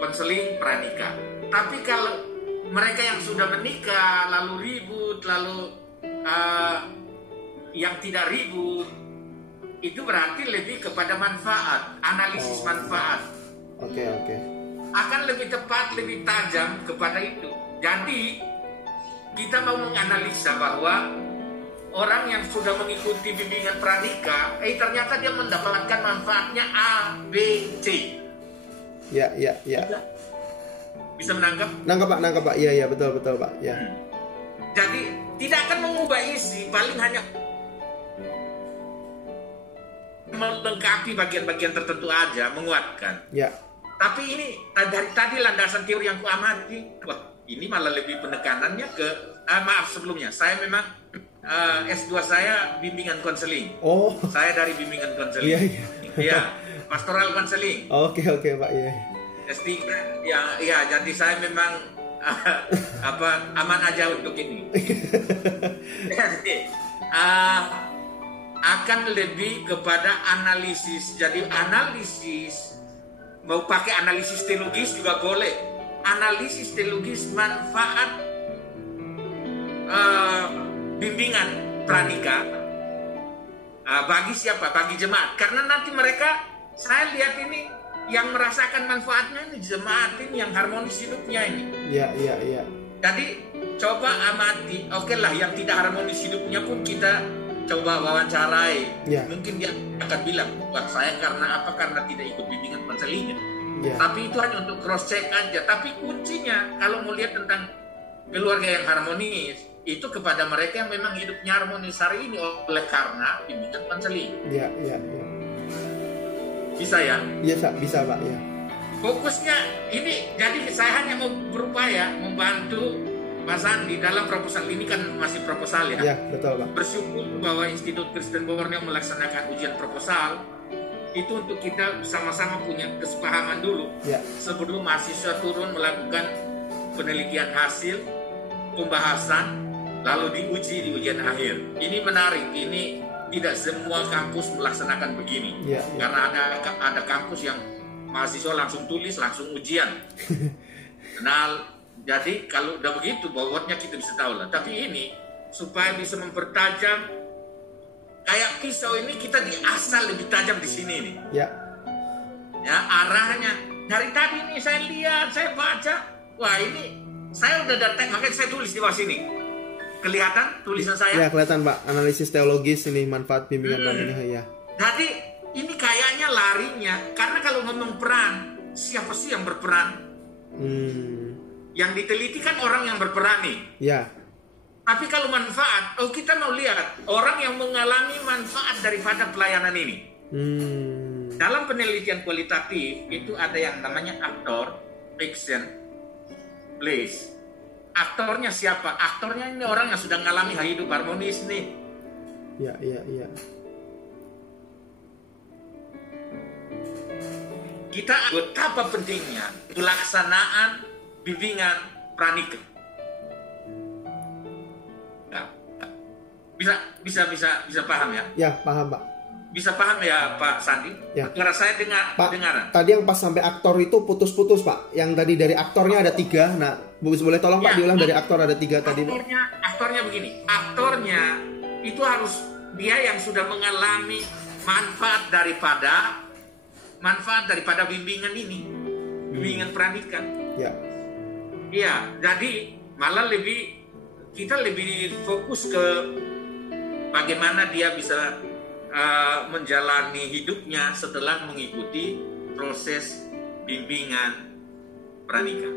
konseling pranikah. Tapi kalau mereka yang sudah menikah lalu ribut, lalu yang tidak ribut, itu berarti lebih kepada manfaat, analisis manfaat. Oke. Akan lebih tepat, lebih tajam kepada itu. Jadi kita mau menganalisa bahwa orang yang sudah mengikuti bimbingan pranikah, ternyata dia mendapatkan manfaatnya A, B, C. Ya. Bisa menangkap? Nangkap, Pak. Iya, betul, Pak. Ya. Jadi tidak akan mengubah isi, paling hanya melengkapi bagian-bagian tertentu aja, menguatkan. Ya. Tapi ini dari tadi landasan teori yang kuamati, wah ini malah lebih penekanannya ke sebelumnya saya memang S2 saya bimbingan konseling. Oh. Saya dari bimbingan konseling. Iya, pastoral konseling. Oke, Pak. Iya. S3 ya jadi saya memang aman aja untuk ini. Jadi akan lebih kepada analisis. Jadi analisis, mau pakai analisis teologis juga boleh. Analisis teologis manfaat bimbingan pranikah Bagi siapa? Bagi jemaat. Karena nanti mereka, saya lihat ini yang merasakan manfaatnya ini jemaat ini yang harmonis hidupnya ini. Iya, iya, iya. Jadi coba amati, oke lah yang tidak harmonis hidupnya pun kita coba wawancarai. Ya. Mungkin dia akan bilang, wah saya karena apa? Karena tidak ikut bimbingan konselinya. Ya. Tapi itu hanya untuk cross check aja. Tapi kuncinya kalau mau lihat tentang keluarga yang harmonis, itu kepada mereka yang memang hidupnya harmonis hari ini oleh karena bimbingan konseling. Iya, iya, iya. Bisa ya? Iya, bisa Pak ya. Fokusnya ini, jadi saya hanya mau berupaya membantu Mas Andi dalam proposal ini, kan masih proposal ya. Iya, betul Pak. Bersyukur bahwa Institut Kristen Borneo melaksanakan ujian proposal itu untuk kita sama-sama punya kesepahaman dulu. Ya. Sebelum mahasiswa turun melakukan penelitian hasil, pembahasan, lalu diuji di ujian akhir. Ini menarik, ini tidak semua kampus melaksanakan begini. Ya, ya. Karena ada kampus yang mahasiswa langsung tulis, langsung ujian. Nah, jadi kalau udah begitu, bobotnya kita bisa tahu lah. Tapi ini supaya bisa mempertajam, kayak pisau ini kita diasah lebih tajam di sini nih. Ya. Ya, arahnya. Dari tadi nih saya lihat, saya baca, wah ini saya udah datang, makanya saya tulis di bawah sini. Kelihatan tulisan saya? Ya, kelihatan Pak. Analisis teologis ini manfaat bimbingan pranikah ya. Jadi ini kayaknya larinya, karena kalau ngomong peran, siapa sih yang berperan? Yang diteliti kan orang yang berperan nih. Ya. Tapi kalau manfaat, kita mau lihat orang yang mengalami manfaat daripada pelayanan ini. Dalam penelitian kualitatif itu ada yang namanya aktor, fiction, place. Aktornya siapa? Aktornya ini orang yang sudah mengalami hidup harmonis nih. Ya, ya, ya. Kita betapa pentingnya pelaksanaan bimbingan pranikah. Nah, bisa paham ya? Ya, paham Pak. Bisa paham ya Pak Sandi? Ya. Karena saya Pak, dengaran. tadi yang pas sampai aktor itu putus-putus Pak. Yang tadi dari aktornya ada 3. Nah, boleh tolong Pak diulang dari aktor ada 3 tadi Pak. Aktornya begini. Aktornya itu harus dia yang sudah mengalami manfaat daripada bimbingan ini. Bimbingan pranikah. Ya. Iya, jadi malah kita lebih fokus ke bagaimana dia bisa menjalani hidupnya setelah mengikuti proses bimbingan pranikah.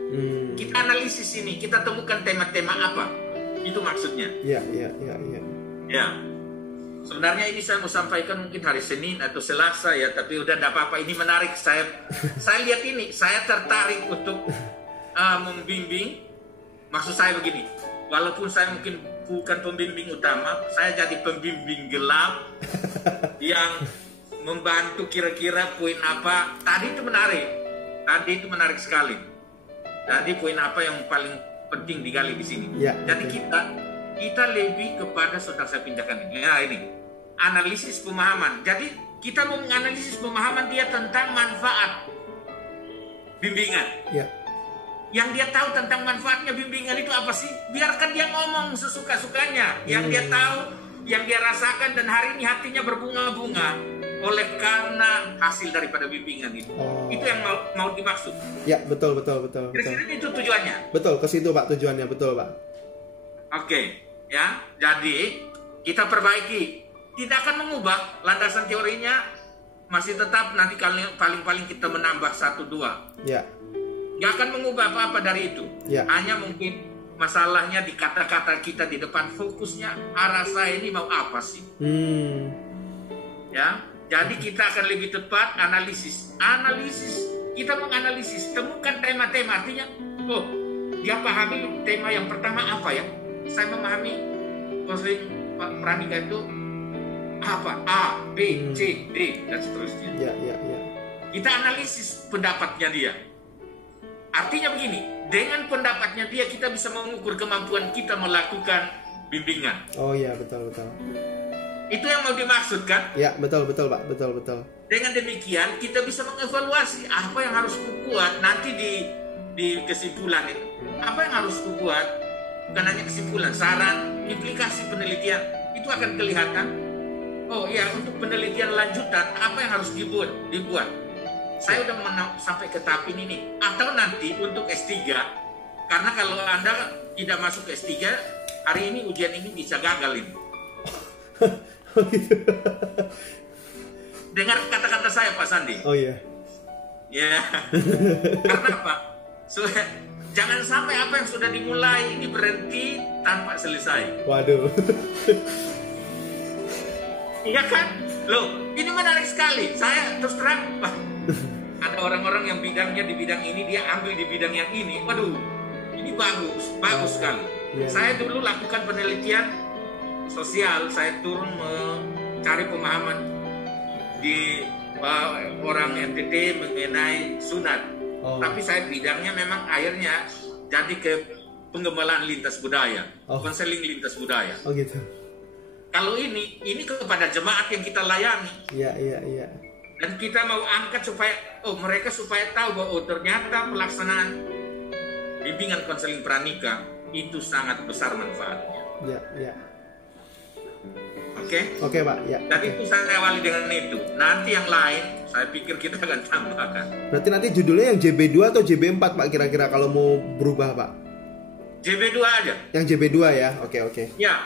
Kita analisis ini, kita temukan tema-tema apa? Itu maksudnya. Ya. Ya. Sebenarnya ini saya mau sampaikan mungkin hari Senin atau Selasa ya, tapi udah enggak apa-apa. Ini menarik. Saya lihat ini, saya tertarik untuk membimbing. Maksud saya begini, walaupun saya mungkin bukan pembimbing utama, saya jadi pembimbing gelap yang membantu kira-kira poin apa. Tadi itu menarik sekali. Tadi poin apa yang paling penting digali di sini. Ya, jadi kita lebih kepada, saudara saya pinjahkan ini. Ya, ini analisis pemahaman. Jadi kita mau menganalisis pemahaman dia tentang manfaat bimbingan. Ya. Yang dia tahu tentang manfaatnya bimbingan itu apa sih? Biarkan dia ngomong sesuka-sukanya. Yang dia tahu, yang dia rasakan, dan hari ini hatinya berbunga-bunga oleh karena hasil daripada bimbingan itu. Itu yang mau dimaksud. Ya, betul. Kira-kira itu tujuannya. Betul, ke situ Pak tujuannya, betul Pak. Oke, ya. Jadi kita perbaiki. Tidak akan mengubah landasan teorinya, masih tetap nanti paling kita menambah 1-2. Ya. Gak akan mengubah apa-apa dari itu. Ya. Hanya mungkin masalahnya di kata-kata kita di depan, fokusnya arah saya ini mau apa sih? Ya, jadi kita akan lebih tepat analisis. Kita menganalisis, temukan tema-tema. Artinya, dia pahami tema yang pertama apa ya? Saya memahami konseling pranikah itu apa? A, B, C, D, dan seterusnya. Ya. Kita analisis pendapatnya dia. Artinya begini, dengan pendapatnya dia kita bisa mengukur kemampuan kita melakukan bimbingan. Oh iya, betul. Itu yang mau dimaksudkan? Ya, betul Pak, betul. Dengan demikian kita bisa mengevaluasi apa yang harus kubuat nanti di kesimpulan itu. Apa yang harus kubuat? Bukan hanya kesimpulan, saran, implikasi penelitian itu akan kelihatan oh ya, untuk penelitian lanjutan apa yang harus dibuat. Saya udah sampai ke tahap ini nih. Atau nanti untuk S3, karena kalau Anda tidak masuk ke S3, hari ini ujian ini bisa gagal ini. Dengar kata-kata saya Pak Sandi. Oh iya. Ya. Karena apa? Jangan sampai apa yang sudah dimulai ini berhenti tanpa selesai. Waduh. Iya kan? Loh, ini menarik sekali. Saya terus terang, wah, ada orang-orang yang bidangnya di bidang ini, dia ambil di bidang yang ini. Waduh, ini bagus sekali. Yeah. Saya dulu lakukan penelitian sosial, saya turun mencari pemahaman di orang NTT mengenai sunat. Tapi saya bidangnya memang akhirnya jadi ke pengembalaan lintas budaya, konseling lintas budaya. Oh gitu. Kalau ini kepada jemaat yang kita layani. Iya. Dan kita mau angkat supaya mereka supaya tahu bahwa ternyata pelaksanaan bimbingan konseling pranikah itu sangat besar manfaatnya. Iya. Oke, Pak. Ya. Tapi itu saya awali dengan itu. Nanti yang lain saya pikir kita akan tambahkan. Berarti nanti judulnya yang JB2 atau JB4 Pak kira-kira kalau mau berubah Pak? JB2 aja. Yang JB2 ya. Oke. Ya.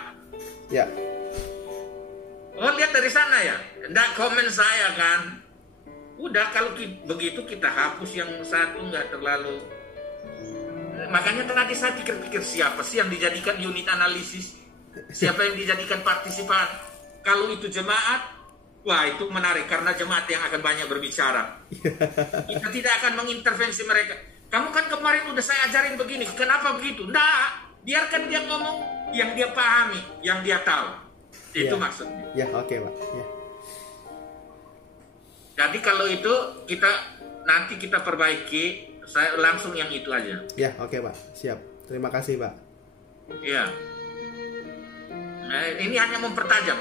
Oh, lihat dari sana ya. Nggak komen saya kan. Udah kalau begitu kita hapus yang satu, nggak terlalu. Makanya tadi saya pikir-pikir siapa sih yang dijadikan unit analisis, siapa yang dijadikan partisipan. Kalau itu jemaat, wah itu menarik karena jemaat yang akan banyak berbicara. Kita tidak akan mengintervensi mereka. Kamu kan kemarin udah saya ajarin begini, kenapa begitu? Nggak, biarkan dia ngomong yang dia pahami, yang dia tahu. Itu maksudnya. Ya, oke Pak. Ya. Jadi kalau itu nanti kita perbaiki, saya langsung yang itu aja. Ya, oke Pak. Siap. Terima kasih Pak. Iya. Ini hanya mempertajam.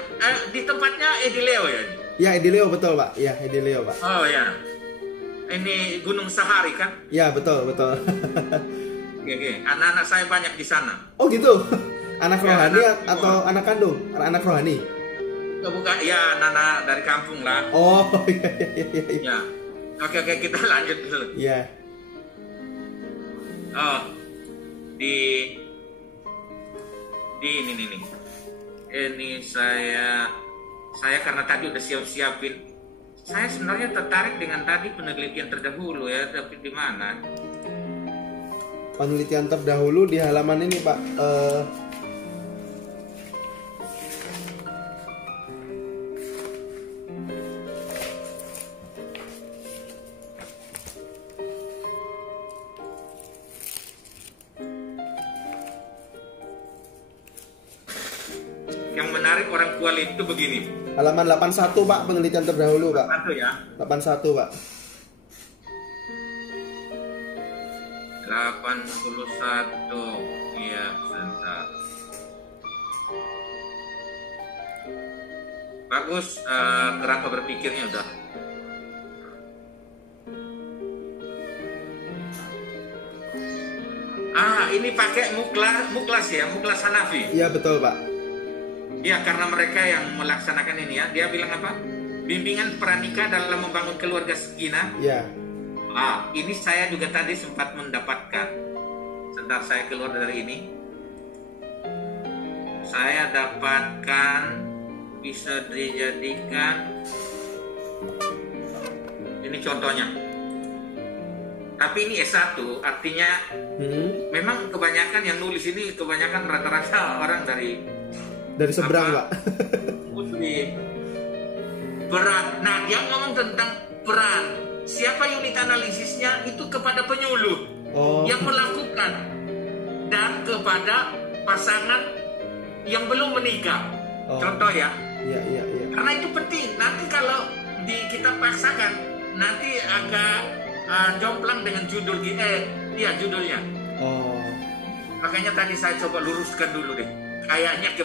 Di tempatnya Edileo ya? Ya, Edileo betul Pak. Ya, Edileo Pak. Oh ya. Ini Gunung Sahari kan? Ya, betul. Oke. Anak-anak saya banyak di sana. Oh gitu. Anak rohani atau anak kandung? Anak rohani? Bukan, ya anak dari kampung lah. Oh iya. Ya. Oke, kita lanjut dulu. Iya. Oh, di ini. Ini saya karena tadi udah siapin. Saya sebenarnya tertarik dengan tadi penelitian terdahulu ya, tapi di mana? Penelitian terdahulu di halaman ini Pak. Yang menarik orang Kuala itu begini. Halaman 81 Pak, penelitian terdahulu Pak. 81 ya. 81 Pak. 81. Iya, sebentar. Bagus, kerangka berpikirnya udah. Ini pakai muklas ya, muklas Hanafi. Iya betul Pak. Ya, karena mereka yang melaksanakan ini ya. Dia bilang apa? Bimbingan pranikah dalam membangun keluarga sakinah. Ya. Ini saya juga tadi sempat mendapatkan. Sebentar saya keluar dari ini. Saya dapatkan bisa dijadikan. Ini contohnya. Tapi ini S1, artinya memang kebanyakan yang nulis ini kebanyakan rata-rata orang dari seberang Pak. Muslim. Peran. Nah, dia ngomong tentang peran. Siapa unit analisisnya itu kepada penyuluh yang melakukan dan kepada pasangan yang belum menikah. Contoh ya. Iya. Karena itu penting. Nanti kalau kita paksakan, nanti agak jomplang dengan judul judulnya. Makanya tadi saya coba luruskan dulu deh. Kayaknya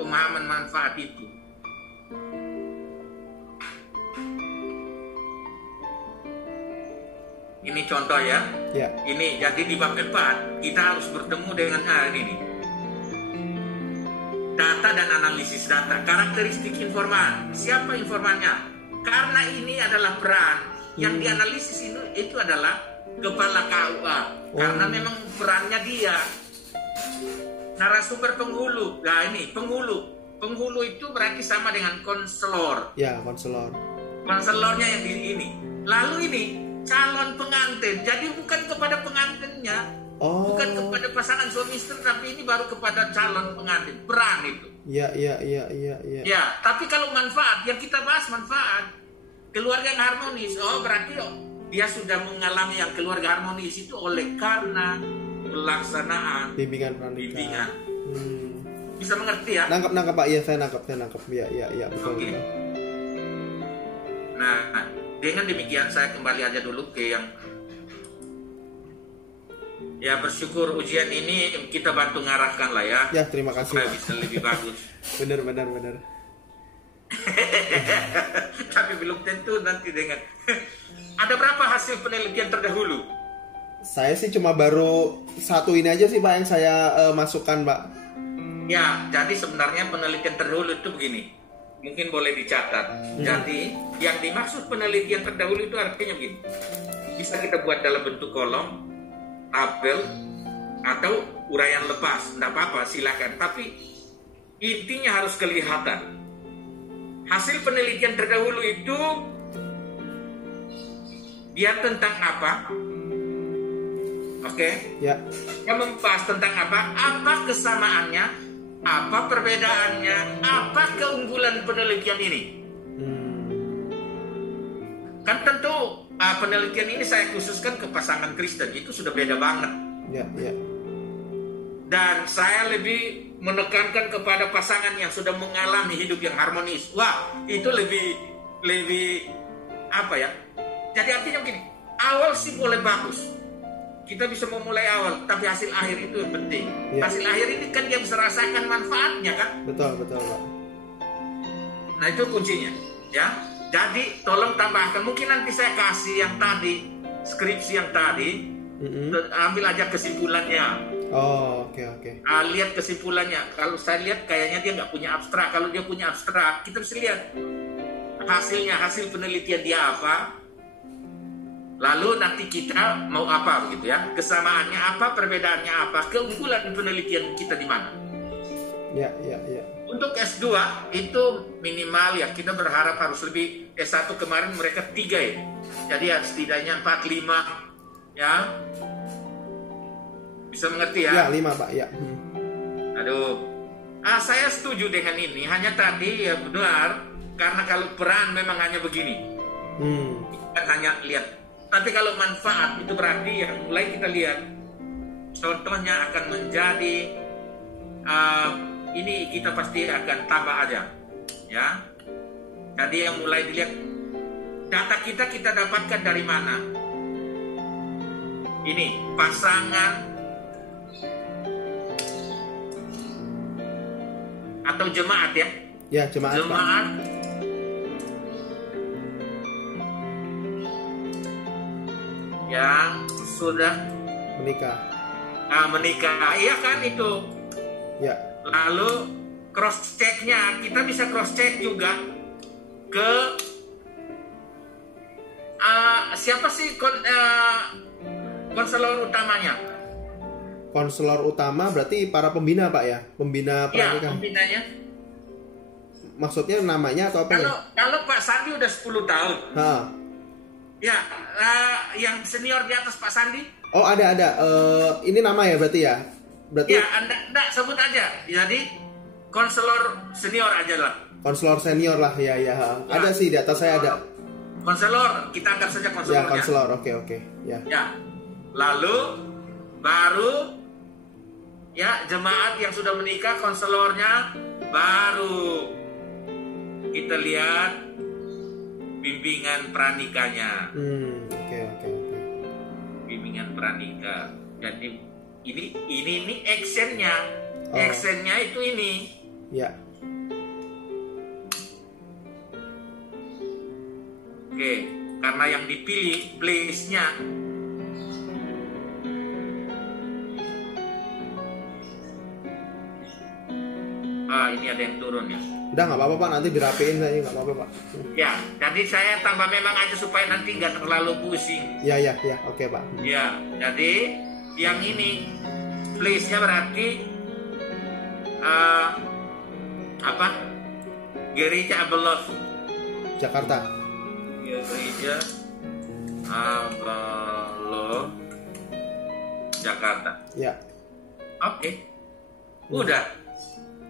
pemahaman manfaat itu. Ini contoh ya. Ini jadi di bab 4 kita harus bertemu dengan ini. Data dan analisis. analisis data, karakteristik informan. Siapa informannya? Karena ini adalah peran yang dianalisis itu adalah kepala KUA. Karena memang perannya dia. Narasumber penghulu. Nah ini penghulu. Penghulu itu berarti sama dengan konselor. Ya, konselor. Konselornya yang di ini. Lalu ini calon pengantin. Jadi bukan kepada pengantinnya, bukan kepada pasangan suami istri, tapi ini baru kepada calon pengantin. Peran itu. Ya. Ya, tapi kalau manfaat, yang kita bahas manfaat keluarga yang harmonis. Berarti dia sudah mengalami yang keluarga harmonis itu oleh karena pelaksanaan bimbingan pernikahan. Bisa mengerti ya? Nangkap Pak. Iya, saya nangkap. Ya, betul. Oke. Nah, dengan demikian saya kembali aja dulu ke yang ya, bersyukur ujian ini kita bantu ngarahkan lah ya. Ya, terima kasih. Supaya bisa lebih bagus. Benar. Tapi belum tentu nanti dengan ada berapa hasil penelitian terdahulu? Saya sih cuma baru satu ini aja sih Pak yang saya masukkan Pak. Ya, jadi sebenarnya penelitian terdahulu itu begini. Mungkin boleh dicatat. Jadi yang dimaksud penelitian terdahulu itu artinya begini. Bisa kita buat dalam bentuk kolom, tabel, atau uraian lepas. Tidak apa-apa, silakan. Tapi intinya harus kelihatan. Hasil penelitian terdahulu itu dia tentang apa? Oke. Ya. Yang membahas tentang apa? Apa kesamaannya? Apa perbedaannya? Apa keunggulan penelitian ini? Kan tentu penelitian ini saya khususkan ke pasangan Kristen. Itu sudah beda banget. Ya. Dan saya lebih menekankan kepada pasangan yang sudah mengalami hidup yang harmonis. Wah, itu lebih apa ya? Jadi artinya begini, awal sih boleh bagus. Kita bisa memulai awal, tapi hasil akhir itu yang penting. Ya. Hasil akhir ini kan dia bisa rasakan manfaatnya kan? Betul Pak. Nah itu kuncinya, ya. Jadi tolong tambahkan. Mungkin nanti saya kasih yang tadi, skripsi yang tadi, ambil aja kesimpulannya. Oh, oke. Lihat kesimpulannya. Kalau saya lihat kayaknya dia nggak punya abstrak. Kalau dia punya abstrak, kita bisa lihat hasilnya, hasil penelitian dia apa. Lalu nanti kita mau apa begitu ya? Kesamaannya apa, perbedaannya apa, keunggulan penelitian kita di mana? Ya. Untuk S2 itu minimal ya kita berharap harus lebih. S1 kemarin mereka 3 ya. Jadi ya setidaknya 4-5 ya. Bisa mengerti ya? Ya, 5 Pak, ya. Aduh. Saya setuju dengan ini. Hanya tadi ya benar. Karena kalau peran memang hanya begini. Kan hanya lihat. Tapi kalau manfaat itu berarti yang mulai kita lihat. Contohnya akan menjadi ini kita pasti akan tambah aja. Ya. Jadi yang mulai dilihat data kita dapatkan dari mana? Ini pasangan atau jemaat ya? Ya, jemaat. Jemaat yang sudah menikah. Menikah, iya kan itu. Ya. Lalu cross checknya kita bisa cross check juga ke siapa sih konselor utamanya? Konselor utama berarti para pembina Pak ya? Pembina pernikahan. Iya, pembinanya. Maksudnya namanya atau apa? Kalau Pak Sandi udah 10 tahun. Ya, yang senior di atas Pak Sandi? Oh, ada. Ini nama ya berarti ya? Berarti ya, Anda sebut aja. Jadi konselor senior aja lah. Konselor senior lah, ya. Ada sih di atas saya ada. Konselor, kita anggap saja konselornya. Ya, konselor. Oke. Ya. Lalu baru ya jemaat yang sudah menikah konselornya baru kita lihat bimbingan pranikahnya. Oke. Bimbingan pranikah. Jadi ini actionnya. Actionnya itu ini. Ya. Oke, karena yang dipilih place-nya. ini ada yang turun ya. Udah nggak apa-apa Pak, nanti dirapiin saja, nggak apa-apa Pak. Ya, jadi saya tambah memang aja supaya nanti nggak terlalu pusing. Ya, oke Pak. Ya, jadi yang ini place-nya berarti apa? Gereja Abelos Jakarta. Gereja Abelos Jakarta. Ya. Oke. Udah.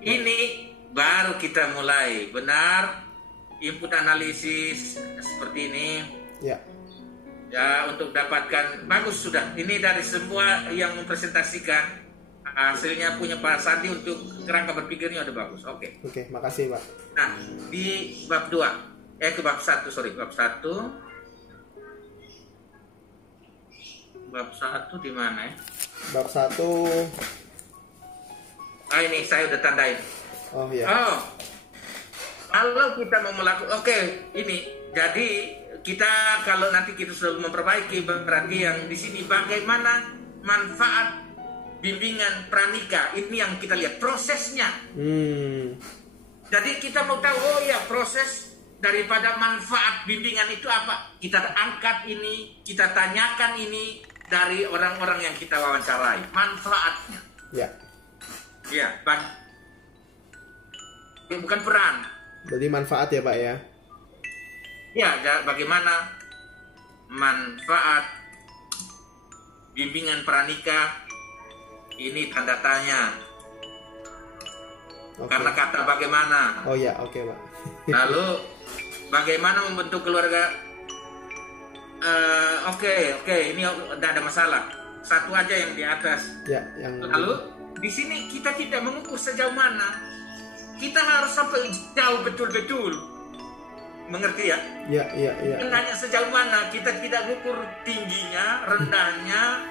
Ini baru kita mulai. Benar. Input analisis seperti ini. Ya. Ya, untuk dapatkan bagus sudah. Ini dari semua yang mempresentasikan hasilnya punya Pak Sandi untuk kerangka berpikirnya udah bagus. Oke. Oke, makasih Pak. Nah, di bab 2. Ke bab 1, sorry. Bab 1. Bab 1 di mana ya? Bab 1. Ini saya udah tandain. Oh iya. Oh. Kalau kita mau melakukan, oke, ini. Jadi kita kalau nanti kita sudah memperbaiki berarti yang di sini bagaimana manfaat bimbingan pranika, ini yang kita lihat prosesnya. Jadi kita mau tahu, oh ya proses daripada manfaat bimbingan itu apa? Kita angkat ini, kita tanyakan ini dari orang-orang yang kita wawancarai, manfaatnya. Ya. Ya, bukan peran. Berarti manfaat ya Pak ya? Ya, bagaimana manfaat bimbingan pranika, ini tanda tanya. Okay. Karena kata bagaimana. Oh ya, oke Pak. Lalu bagaimana membentuk keluarga? Oke, ini tidak ada masalah. Satu aja yang di atas. Ya, yang. Lalu di sini kita tidak mengukur sejauh mana. Kita harus sampai jauh betul-betul. Mengerti ya? Ya. Hanya sejauh mana kita tidak mengukur tingginya, rendahnya,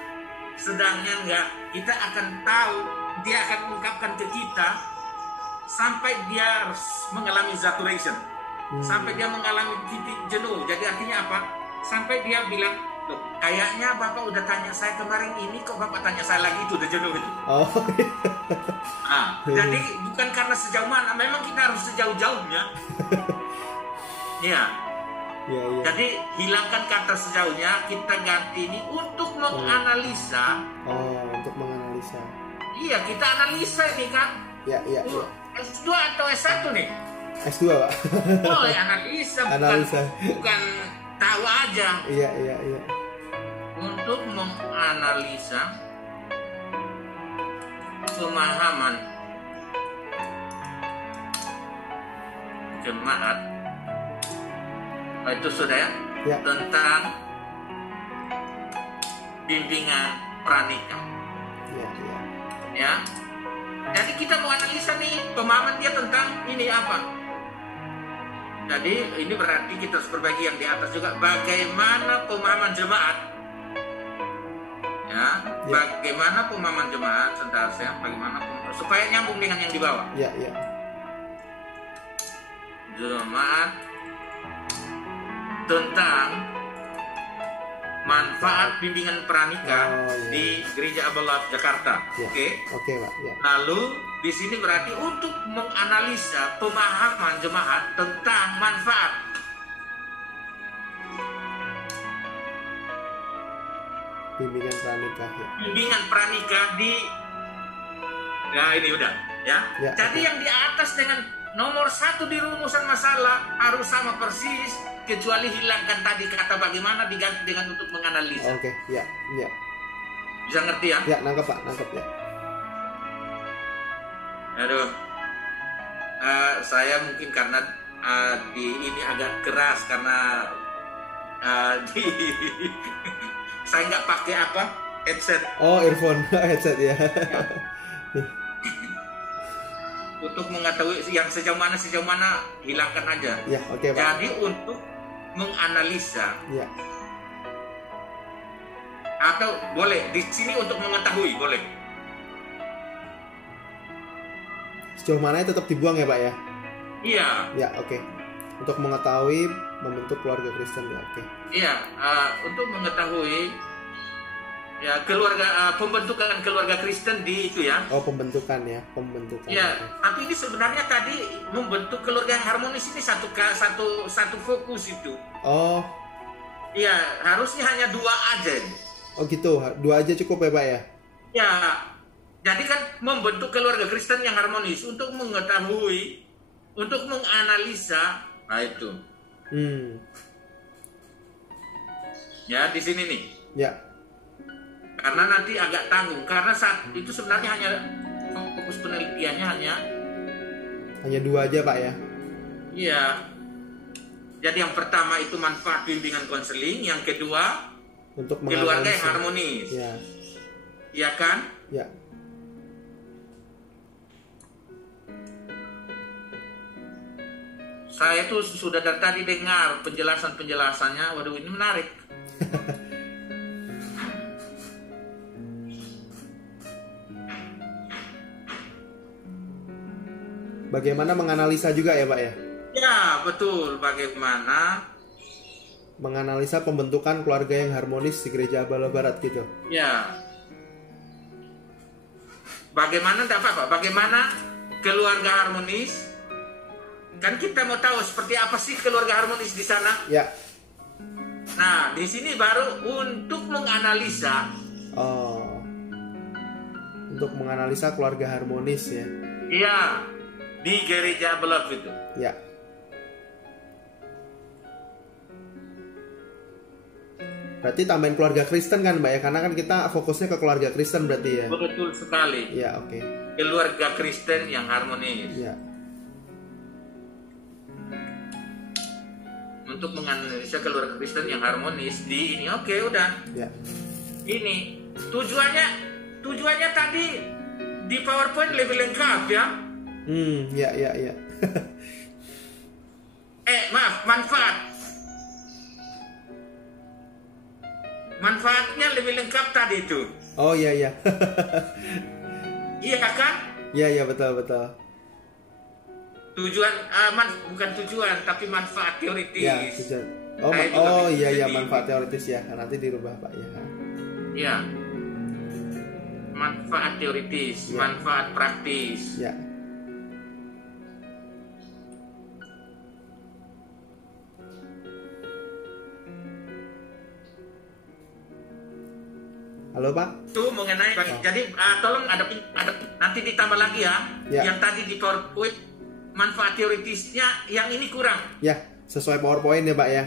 sedangnya enggak. Kita akan tahu, dia akan mengungkapkan ke kita sampai dia mengalami saturation, sampai dia mengalami titik jenuh. Jadi artinya apa? Sampai dia bilang, loh, kayaknya Bapak udah tanya saya kemarin ini, kok Bapak tanya saya lagi, itu udah jenuh itu. Oh. Jadi bukan karena sejauh mana, memang kita harus sejauh-jauhnya. Ya. Jadi hilangkan kata sejauhnya, kita ganti ini untuk menganalisa. Untuk menganalisa. Iya, kita analisa ini kan. Ya. S2 atau S1 nih? S2 Pak. Oh, analisa. Bukan tahu aja. Iya. Untuk menganalisa pemahaman jemaat, itu sudah ya. Tentang bimbingan pranika. Ya. Jadi kita mau analisa nih pemahaman dia tentang ini apa. Jadi ini berarti kita harus perbaiki yang di atas juga. Bagaimana pemahaman jemaat? Ya. Bagaimana pemahaman jemaat? Sebentar ya. Bagaimana supaya nyambung dengan yang di bawah. Ya. Jemaat tentang manfaat bimbingan pranika di Gereja Abelos Jakarta. Oke, Pak. Ya. Lalu di sini berarti untuk menganalisa pemahaman jemaat tentang manfaat bimbingan pranika. Ya. Bimbingan pranika di. Ya ini udah ya. Jadi yang di atas dengan nomor 1 di rumusan masalah harus sama persis. Kecuali hilangkan tadi kata bagaimana diganti dengan untuk menganalisa. Oke, ya. Bisa ngerti ya? Ya, nangkep Pak, ya. Aduh, saya mungkin karena di ini agak keras karena saya nggak pakai headset. Oh, earphone, headset ya. Untuk mengetahui yang sejauh mana hilangkan aja. Ya, oke Pak. Jadi untuk menganalisa. Ya. Atau boleh di sini untuk mengetahui boleh. Sejauh mana tetap dibuang ya Pak ya? Iya. Ya, oke. Untuk mengetahui membentuk keluarga Kristen ya, oke. Iya, untuk mengetahui Ya, pembentukan keluarga Kristen di itu ya. Oh, pembentukan ya, pembentukan. Ya, tapi ini sebenarnya tadi membentuk keluarga yang harmonis ini satu fokus itu. Oh. Iya, harusnya hanya 2 aja. Oh gitu, 2 aja cukup ya Pak ya? Ya, jadi kan membentuk keluarga Kristen yang harmonis untuk mengetahui, untuk menganalisa, nah itu. Ya, di sini nih. Ya. Karena nanti agak tanggung, karena saat itu sebenarnya hanya fokus penelitiannya hanya 2 aja Pak ya? Iya. Jadi yang pertama itu manfaat bimbingan konseling, yang kedua untuk keluarga yang harmonis. Ya. Iya kan? Ya. Saya tuh sudah dari tadi dengar penjelasannya, waduh ini menarik. Bagaimana menganalisa juga ya Pak ya? Ya betul, bagaimana menganalisa pembentukan keluarga yang harmonis di Gereja Ambala Barat gitu. Ya. Bagaimana Pak? Bagaimana keluarga harmonis? Kan kita mau tahu seperti apa sih keluarga harmonis di sana? Ya. Nah, di sini baru untuk menganalisa. Oh. Untuk menganalisa keluarga harmonis ya. Iya. Di Gereja Ambala itu. Ya. Berarti tambahin keluarga Kristen kan Mbak ya? Karena kan kita fokusnya ke keluarga Kristen berarti ya? Betul sekali. Ya, oke. Keluarga Kristen yang harmonis. Ya. Untuk menganalisa keluarga Kristen yang harmonis di ini, oke udah. Ya. Ini tujuannya tadi di PowerPoint lebih lengkap ya. Ya. Maaf, manfaatnya lebih lengkap tadi itu. Oh iya. Iya kan? Iya betul. Tujuan bukan tujuan tapi manfaat teoritis. Ya, tujuan. Iya manfaat teoritis ya. Nanti dirubah Pak ya. Iya. Manfaat teoritis, ya. Manfaat praktis. Ya. Halo Pak. Itu mengenai jadi tolong ada nanti ditambah lagi ya. Yang tadi di PowerPoint manfaat teoritisnya yang ini kurang. Ya, sesuai PowerPoint ya Pak ya.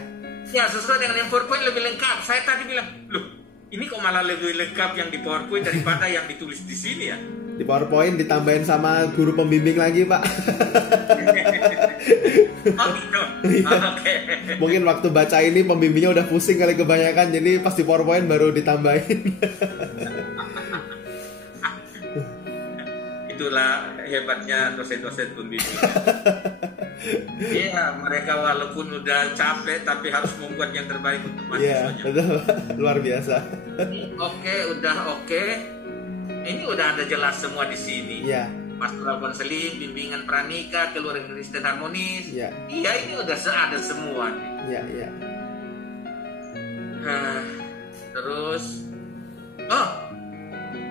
Ya, sesuai dengan yang PowerPoint lebih lengkap. Saya tadi bilang, loh, ini kok malah lebih lengkap yang di PowerPoint daripada yang ditulis di sini ya. Di PowerPoint ditambahin sama guru pembimbing lagi Pak. Oh gitu. Oke. Mungkin waktu baca ini pembimbingnya udah pusing kali kebanyakan, jadi pas di PowerPoint baru ditambahin. Itulah hebatnya dosen-dosen pembimbing. Iya, mereka walaupun udah capek tapi harus membuat yang terbaik untuk mahasiswanya. Iya, betul. Luar biasa. Oke. Ini udah ada jelas semua di sini. Iya. Pastoral konseling, bimbingan pranikah, keluarga Kristen harmonis. Iya. Iya, ini udah ada semua. Iya. Terus,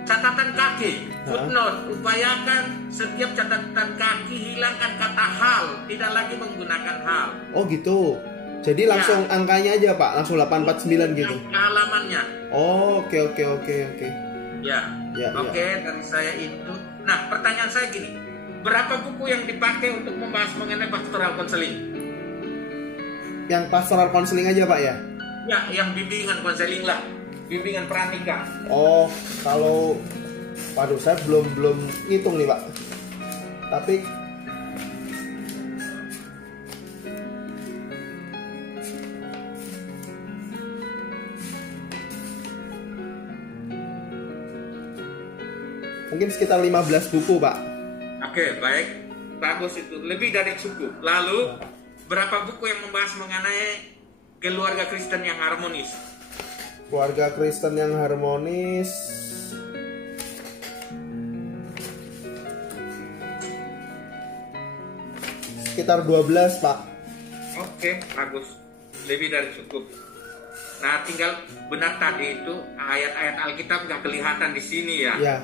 catatan kaki. Footnote, upayakan setiap catatan kaki hilangkan kata hal, tidak lagi menggunakan hal. Oh gitu. Jadi langsung angkanya aja Pak, langsung 849 gitu. Halamannya. Oh, oke. Ya. Oke, dari saya itu. Nah, pertanyaan saya gini, berapa buku yang dipakai untuk membahas mengenai pastoral konseling? Yang pastoral konseling aja Pak ya? Ya, yang bimbingan konseling lah, bimbingan pranikah. Oh, kalau, waduh saya belum ngitung nih Pak. Tapi mungkin sekitar 15 buku Pak. Oke, baik. Bagus itu. Lebih dari cukup. Lalu, berapa buku yang membahas mengenai keluarga Kristen yang harmonis? Keluarga Kristen yang harmonis sekitar 12 Pak. Oke, bagus. Lebih dari cukup. Nah, tinggal benar tadi itu ayat-ayat Alkitab nggak kelihatan di sini ya. Ya,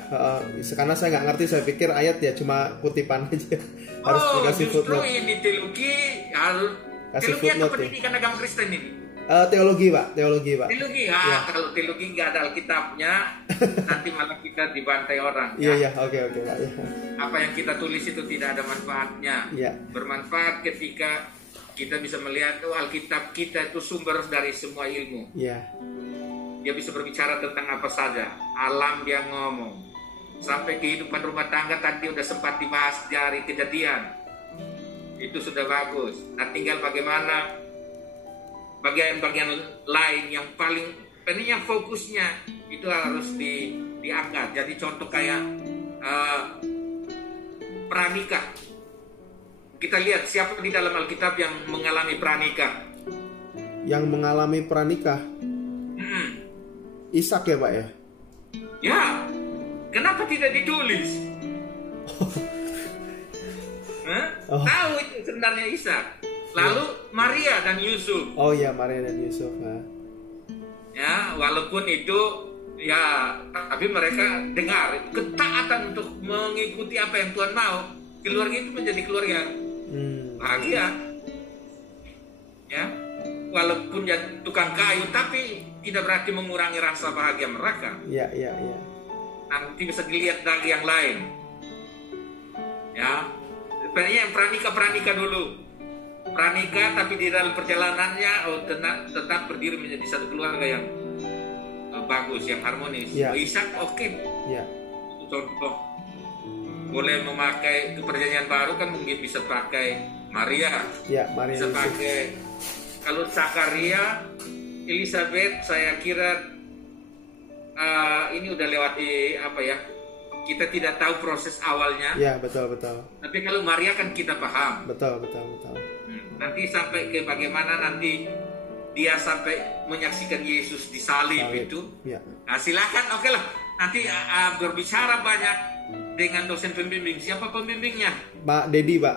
karena saya nggak ngerti, saya pikir ayat ya cuma kutipan aja. Harus dikasih justru footnote. ini teologi, Kasih teologi atau footnote ya. pendidikan agama Kristen ini? Teologi Pak, teologi Pak. Teologi, Ya. Kalau teologi nggak ada Alkitabnya, nanti malah kita dibantai orang. Iya, oke Pak. Ya. Apa yang kita tulis itu tidak ada manfaatnya. Ya. Bermanfaat ketika kita bisa melihat Alkitab kita itu sumber dari semua ilmu. Iya. Dia bisa berbicara tentang apa saja. Alam dia ngomong. Sampai kehidupan rumah tangga tadi udah sempat dibahas dari Kejadian. Itu sudah bagus. Nah, tinggal bagaimana bagian-bagian lain yang paling pentingnya fokusnya itu harus diangkat. Jadi contoh kayak pranikah. Kita lihat siapa di dalam Alkitab yang mengalami pranikah. Yang mengalami pranikah. Ishak ya Pak ya? Ya, kenapa tidak ditulis? Tahu itu sebenarnya Ishak. Lalu Maria dan Yusuf. Oh iya, Maria dan Yusuf. Ya, walaupun itu ya, tapi mereka dengar ketaatan untuk mengikuti apa yang Tuhan mau. Keluarga itu menjadi keluarga bahagia. Ya, walaupun jadi tukang kayu, tapi tidak berarti mengurangi rasa bahagia mereka. Iya. Nanti bisa dilihat dari yang lain. Ya, sebenarnya yang pranikah dulu. Pranikah tapi di dalam perjalanannya tetap berdiri menjadi satu keluarga yang bagus, yang harmonis. Ya. Ishak oke. Ya. Contoh boleh memakai perjanjian baru kan mungkin bisa pakai Maria. Ya, Maria. Bisa pakai kalau Zakaria, Elizabeth saya kira ini udah lewati apa ya? Kita tidak tahu proses awalnya. Ya, betul. Tapi kalau Maria kan kita paham. Betul. Nanti sampai ke bagaimana nanti dia sampai menyaksikan Yesus disalib itu. Ya. Nah, silakan, oke lah. Nanti berbicara banyak dengan dosen pembimbing. Siapa pembimbingnya? Pak Dedi, Pak.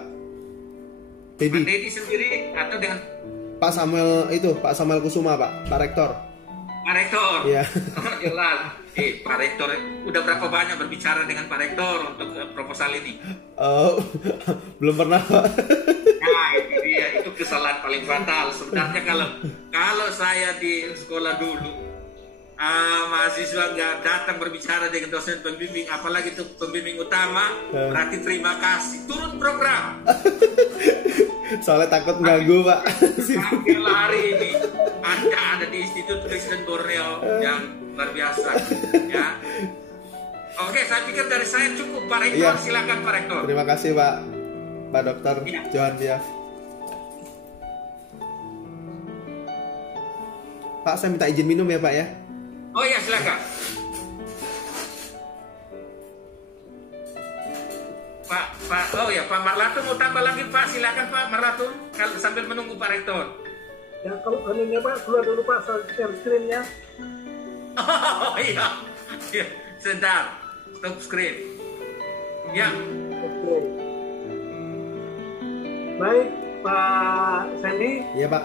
Pak Dedi sendiri atau dengan Pak Samuel Kusuma, Pak Rektor. Pak Rektor. Iya. Oh, jelas. Pak Rektor udah berapa banyak berbicara dengan Pak Rektor untuk proposal ini? Oh, belum pernah, Pak. Nah, itu dia, itu kesalahan paling fatal. Sebenarnya kalau saya di sekolah dulu, mahasiswa nggak datang berbicara dengan dosen pembimbing, apalagi itu pembimbing utama, berarti terima kasih, turun program. Soalnya takut ganggu, Pak. Akhir hari ini Anda ada di Institut Kristen Borneo yang luar biasa, ya. Oke, saya pikir dari saya cukup, Pak Rektor. Iya. Silakan Pak Rektor. Terima kasih, Pak Dokter Johan Diaf. Pak, saya minta izin minum ya, Pak ya. Oh iya, silakan. Pak Marlatun mau tambah lagi, Pak. Silakan Pak Marlatun, kalau sambil menunggu Pak Rektor. Ya, kalau anunya Pak, keluar dulu Pak, share screen-nya. Oh iya. Sebentar. Stop screen. Ya. Oke. Baik, Pak Sandy. Iya, Pak.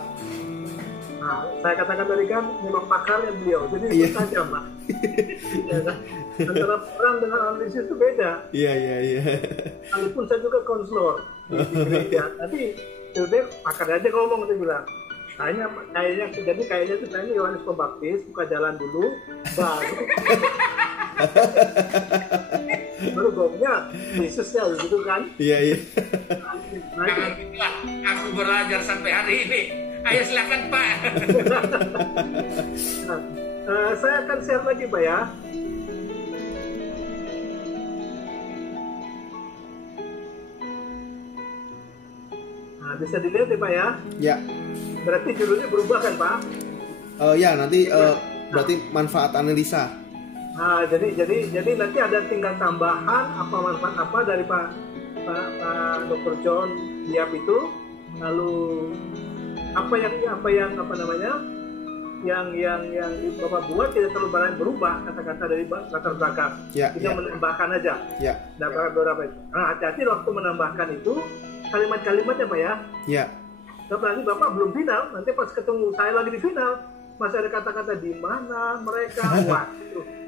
Nah, saya katakan tadi kan memang pakarnya beliau, jadi itu saja, Pak. Ya, kan? Antara perang dengan analisis itu beda. Iya. Walaupun saya juga konselor di gereja, tapi udah pakar aja ngomong, saya bilang. Kayaknya itu saya Yohanes Pembaptis buka jalan dulu, baru gongnya Yesusnya gitu kan. Iya. Nah, aku belajar sampai hari ini. Ayo silakan Pak. Saya akan share lagi Pak ya. Nah, bisa dilihat ya Pak ya. Ya. Berarti judulnya berubah kan Pak? Ya, nanti berarti manfaat analisa. Nah, jadi nanti ada tinggal tambahan apa manfaat apa dari Pak Dr. John Diaf itu, lalu yang Bapak buat tidak terlalu berubah kata-kata dari latar belakang. Kita menambahkan aja. Ya. Dapat beberapa. Nah, hati-hati waktu menambahkan itu kalimat-kalimatnya Pak ya. Ya. Tapi nanti Bapak belum final, nanti pas ketemu saya lagi di final, masih ada kata-kata di mana mereka, wah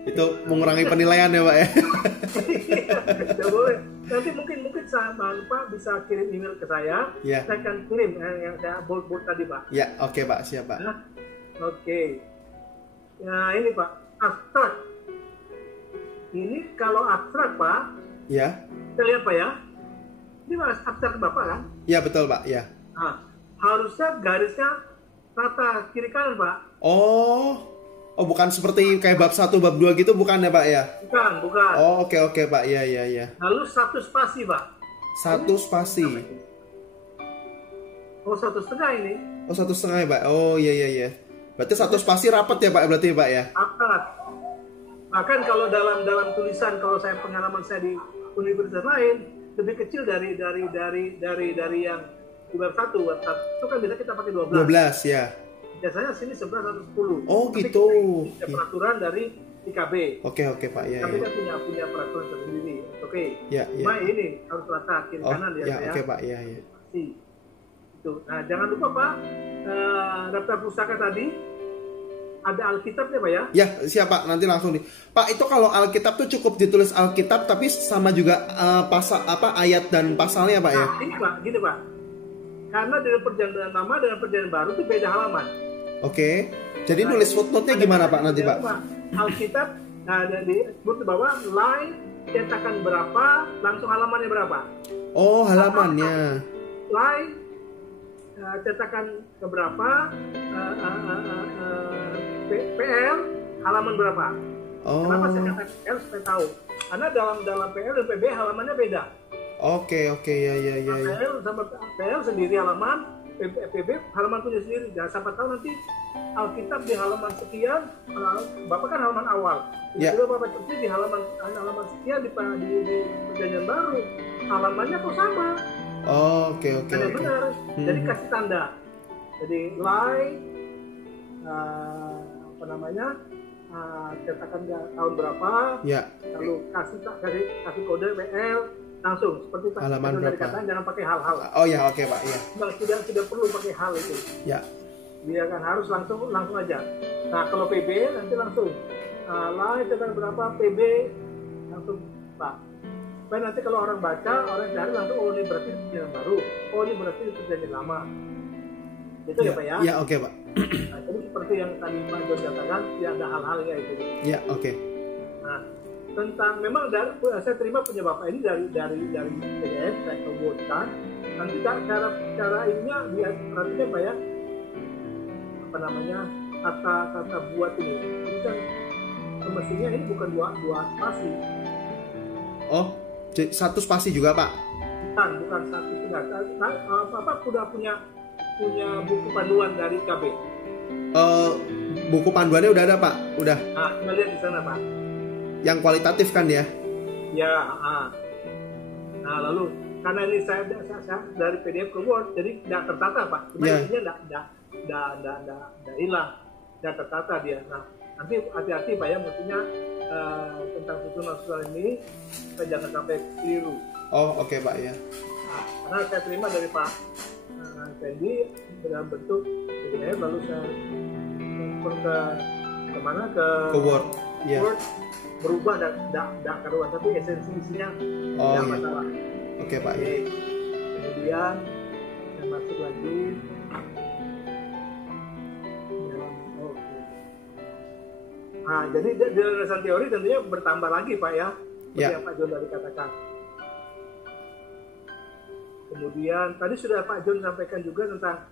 itu mengurangi penilaian ya Pak ya. Tidak boleh. Nanti mungkin Pak bisa kirim email ke saya. Ya. Saya akan kirim yang saya bold tadi Pak. Ya, oke Pak, siap Pak. Nah, oke. Nah ini Pak, abstrak. Ini kalau abstrak Pak, Ya. kita lihat Pak ya. Ini Mas abstrak Bapak kan? Ya betul Pak, ya. Nah, harusnya garisnya rata kiri kanan Pak. Oh, bukan seperti kayak bab 1, bab 2 gitu bukan ya Pak ya? Bukan. Oh, oke Pak, ya. Lalu satu spasi Pak. Satu spasi. Oh, 1,5 ini. Oh, 1,5 ya Pak. Oh, iya. Berarti satu spasi rapat ya Pak, berarti Pak ya? Rapat. Bahkan kalau dalam tulisan, kalau saya pengalaman saya di universitas lain lebih kecil dari yang di bab 1 itu kan bisa kita pakai 12. 12 ya. Biasanya sini 11 atau 10. Oh, tapi gitu. Ada peraturan dari IKB. Oke Pak, ya. Tapi kan punya peraturan tersendiri. Oke. Ya. Cuma ini harus rata kiri kanan ya. Oke Pak, ya. Itu. Nah, jangan lupa Pak, daftar pustaka tadi ada Alkitabnya Pak ya? Ya, siap Pak, nanti langsung Pak, itu kalau Alkitab tuh cukup ditulis Alkitab tapi sama juga pasal ayat dan pasalnya Pak ya? Nah, ini Pak, gini Pak. Karena dengan perjanjian lama dengan perjanjian baru itu beda halaman. Oke. Jadi nulis footnote-nya gimana Pak nanti Pak? Alkitab ada di bawah line cetakan berapa, langsung halamannya berapa? Oh, halamannya. Line cetakan keberapa, PL halaman berapa? Oh. Kenapa saya katakan PL supaya tahu? Karena dalam PL dan PB halamannya beda. Oke, ya. PL sama PL sendiri halaman, PB halaman punya sendiri. Dan siapa tahu nanti Alkitab di halaman sekian, Bapak kan halaman awal. Jadi Bapak kerja di halaman sekian di perjanjian baru, halamannya kok sama? Oke. Benar. Jadi kasih tanda. Jadi line cetakan tahun berapa? Ya. Lalu kasih kode PL langsung seperti Pak halaman berapa? Dikatakan jangan pakai hal-hal. Oh ya, oke Pak, ya. Tidak perlu pakai hal itu. Ya. Dia kan harus langsung aja. Nah, kalau PB nanti langsung line cetakan berapa PB langsung Pak. Supaya nanti kalau orang baca, orang cari langsung ini berarti perjanjian baru. Ini berarti perjanjian lama. Itu ya Pak ya? Ya, oke Pak. Nah, jadi seperti yang tadi Pak John katakan, tidak ada hal-halnya itu. Ya, oke. Nah, tentang memang saya terima punya Bapak ini dari PDF, saya kebuatkan. Nanti cara ininya perhatikan Pak ya, kata buat ini kan semestinya ini bukan dua spasi. Oh, satu spasi juga Pak? Bukan satu setengah. Bapak sudah punya buku panduan dari KB. Buku panduannya udah ada Pak? Udah. Nah, kita lihat di sana Pak. Yang kualitatif kan ya? Ya. Nah, lalu karena ini saya dari PDF ke Word, jadi tidak tertata Pak. Sebenarnya tidak hilang, tidak tertata dia. Nah, nanti hati-hati Pak ya, mestinya tentang susunan ini kita jangan sampai keliru. Oh, oke Pak ya. Nah, karena saya terima dari Pak Fendi dalam bentuk PDF, lalu saya transfer ke Word. Word berubah dan karuan, tapi esensinya tidak masalah. Oke Pak ya. Kemudian saya masuk lagi. Nah, jadi di landasan teori tentunya bertambah lagi Pak ya, seperti yang Pak John tadi katakan. Kemudian tadi sudah Pak John sampaikan juga tentang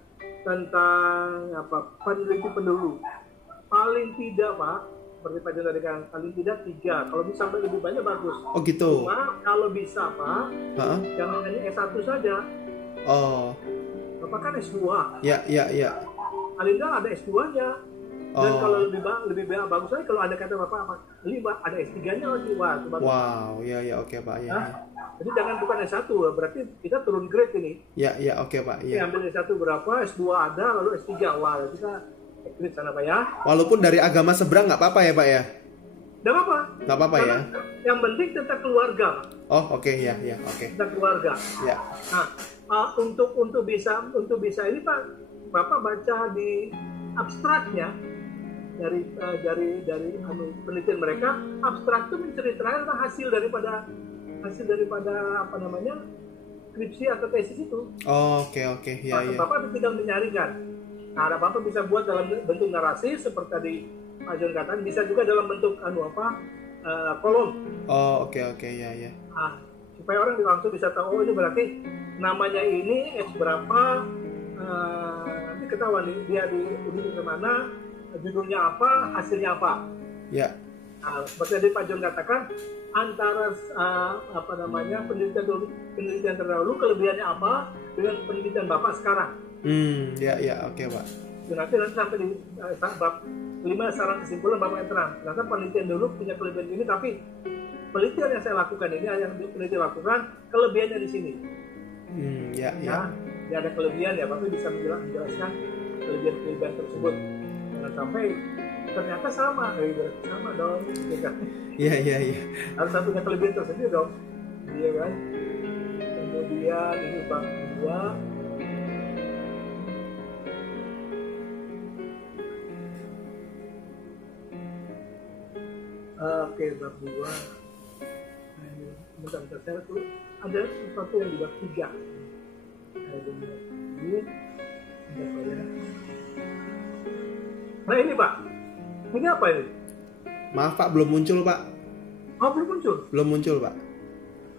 peneliti pendahulu. Paling tidak Pak, seperti Pak John tadi kan, paling tidak 3. Kalau bisa sampai lebih banyak bagus. Oh gitu. Cuma kalau bisa Pak, jangan hanya S1 saja. Oh. Bapak kan S2. Ya. Paling tidak ada S2-nya. Dan kalau lebih bagus lagi kalau ada kata Bapak 5 ada S3-nya lagi. Wah, itu bagus. Wow, ya oke Pak ya. Nah, jadi jangan bukan S1, berarti kita turun grade ini. Ya oke Pak ya. Ambil S1 berapa, S2 ada, lalu S3. Wah, kita grade sana Pak ya. Walaupun dari agama seberang nggak apa-apa ya Pak ya? Nggak apa-apa. Nggak apa-apa ya. Yang penting tentang keluarga. Oh oke ya oke. Tentang keluarga. Ya. Nah, untuk bisa ini Pak, Bapak baca di abstraknya penelitian mereka, abstrak itu menceritakan hasil daripada apa namanya skripsi atau tesis itu. Oke, ya. Bapak tinggal menyaringkan. Nah, Bapak bisa buat dalam bentuk narasi seperti tadi Pak John katakan, bisa juga dalam bentuk kolom. Oke, ya. Nah, supaya orang langsung bisa tahu, ini berarti namanya ini berapa, nanti ketahuan dia di mana, judulnya apa, hasilnya apa. Ya. Nah, seperti tadi Pak John katakan, antara penelitian terdahulu kelebihannya apa dengan penelitian Bapak sekarang. Ya, oke, Pak. Nanti sampai di bab 5 saran kesimpulan Bapak yang terang. Ternyata penelitian dulu punya kelebihan ini, tapi penelitian yang saya lakukan ini, yang peneliti lakukan, kelebihannya di sini. Ya. Dia ada kelebihan ya, Bapak bisa menjelaskan kelebihan tersebut. Jangan sampai ternyata sama dong. Iya. Harus punya kelebihan tersendiri dong. Iya kan. Kemudian ini bab 2. Oke, bab 2. Bentar, saya tuh ada sesuatu yang di bab 3. Nah ini Pak, ini apa ini? Maaf Pak, belum muncul Pak. Oh, belum muncul? Belum muncul Pak.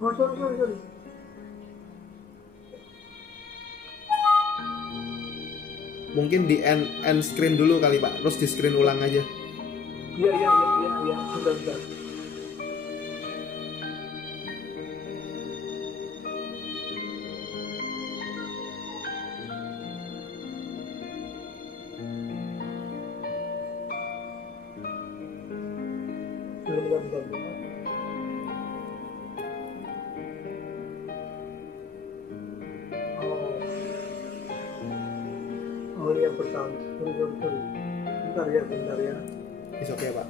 Oh, sorry. Mungkin di end screen dulu kali Pak, terus di screen ulang aja. Iya, bentar. Oh, yang pertama. Sorry. Bentar ya. It's okay, Pak.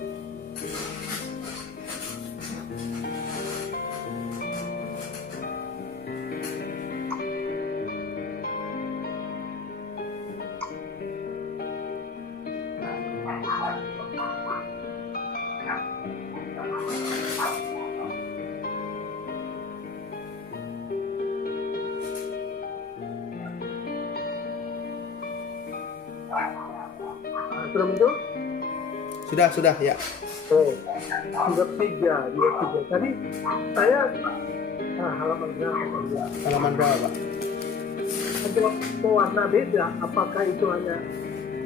Sudah muncul? Sudah ya. Oh, bab 3. Tadi saya halaman berapa? Halaman berapa Pak? Ada warna beda. Apakah itu hanya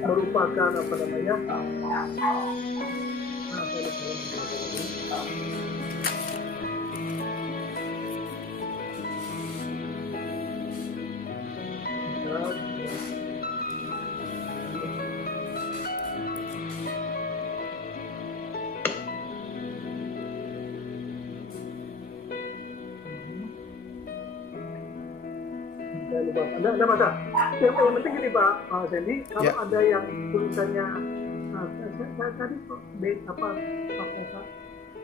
merupakan apa namanya? Ada masa. Yang penting gini Pak Sandy, kalau ada yang tulisannya tadi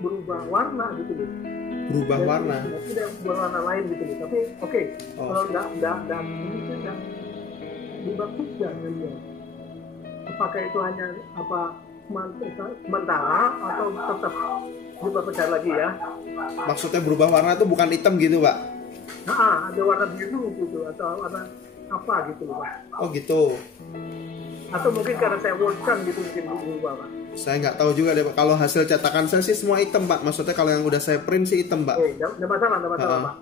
berubah warna gitu. Berubah warna. Tidak berwarna lain gitu. Tapi oke. Kalau enggak ini kan di bab 3 ya. Apakah itu hanya sementara atau tetap berubah besar lagi ya? Maksudnya berubah warna itu bukan hitam gitu Pak? Ada warna biru gitu atau warna apa gitu loh Pak. Oh gitu. Atau mungkin karena saya workkan gitu mungkin berubah Pak. Saya nggak tahu juga deh Pak. Kalau hasil cetakan saya sih semua hitam Pak. Maksudnya kalau yang udah saya print sih hitam Pak. Nggak masalah Pak.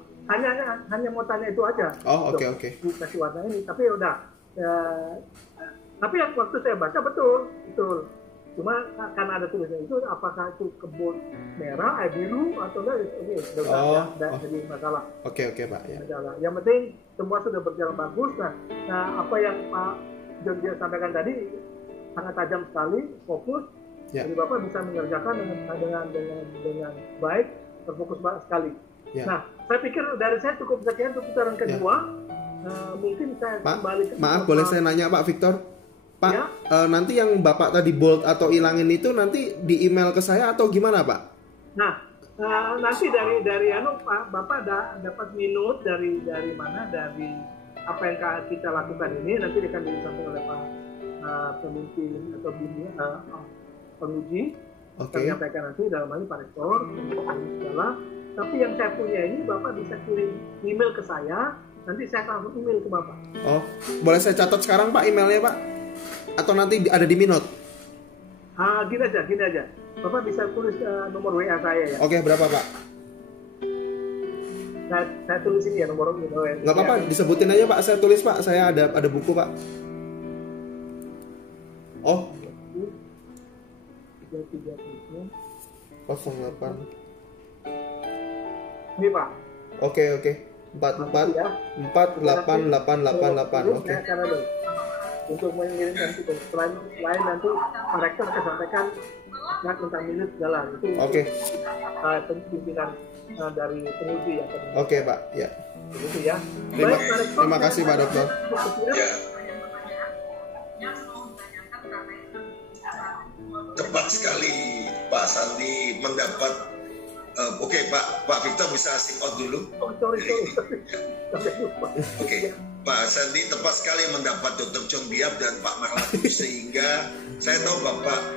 Hanya mau tanya itu aja. Oh oke. Kasih warna ini tapi udah. Tapi yang waktu saya baca betul. Cuma karena ada tulisan itu, apakah itu kebun merah, biru atau enggak? Tidak jadi masalah. Oke Pak. Ya. Masalah. Yang penting semua sudah berjalan bagus. Nah apa yang Pak John dia sampaikan tadi sangat tajam sekali, fokus. Ya. Jadi Bapak bisa mengerjakan dengan baik, terfokus sekali. Ya. Nah, saya pikir dari saya cukup sekian untuk putaran kedua. Mungkin saya kembali ke maaf, boleh saya nanya Pak Victor? Pak, ya? Nanti yang Bapak tadi bold atau ilangin itu nanti di email ke saya atau gimana Pak? Nah, nanti dari Pak, Bapak dapat minut dari mana? Dari apa yang kita lakukan ini nanti akan disampaikan oleh Pak pemimpin atau penguji, Oke. saya menyampaikan nanti dalam hal ini Pak Rektor, segala. Tapi yang saya punya ini Bapak bisa kirim email ke saya, nanti saya akan langsung email ke Bapak. Oh, boleh saya catat sekarang Pak emailnya Pak? Atau nanti ada di Minot? Gini aja. Bapak bisa tulis nomor WA saya ya. Oke, berapa Pak? Saya tulis ini ya nomor WA. Nggak apa-apa, disebutin aja Pak. Saya tulis Pak. Saya ada buku Pak. Oh, 08. Ini Pak. Oke. 44 Ya. 48888. Oke. Saya akan ada. Untuk mengirimkan itu selain nanti Pak Rektor akan sampaikan tentang minus segala itu. Oke. Pimpinan dari penguji ya. Oke Pak. Ya. Itu ya. Terima kasih Pak Dokter. Ya. Tepat sekali Pak Sandi mendapat. Oke, Pak Victor bisa sing out dulu. Sorry. Oke, Pak Sandi tepat sekali mendapat Dr. John Biap dan Pak Marlatu sehingga saya tahu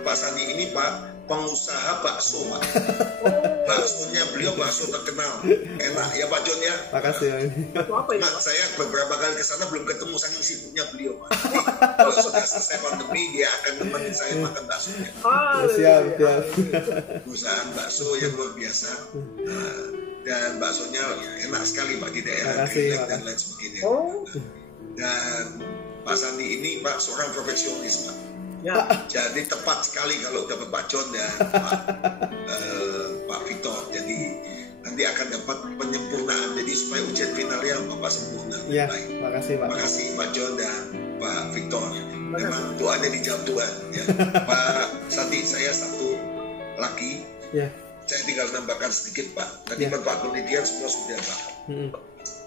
Pak Sandi ini Pak pengusaha bakso Pak. Baksonya beliau bakso terkenal, enak ya Pak John ya. Makasih. Mak, saya beberapa kali ke sana belum ketemu saking sibuknya beliau Pak. Kalau sudah selesai pandemi dia akan nemenin saya makan baksonya. Siap. Perusahaan bakso yang luar biasa. Dan baksonya enak sekali Pak di daerah Greenland dan lain sebagainya. Dan Pak Sandi ini Pak seorang profesionalis Pak. Ya. Jadi tepat sekali kalau dapat Pak John dan Pak Victor. Jadi nanti akan dapat penyempurnaan. Jadi supaya ujian finalnya Bapak sempurna. Iya. Baik. Makasih Pak. Makasih Pak John dan Pak Victor. Memang doanya dijawab Tuhan. Ya. Pak Sandi, saya satu lagi. Ya. Saya tinggal nambahkan sedikit Pak. Tadi Pak penelitian semua sudah Pak.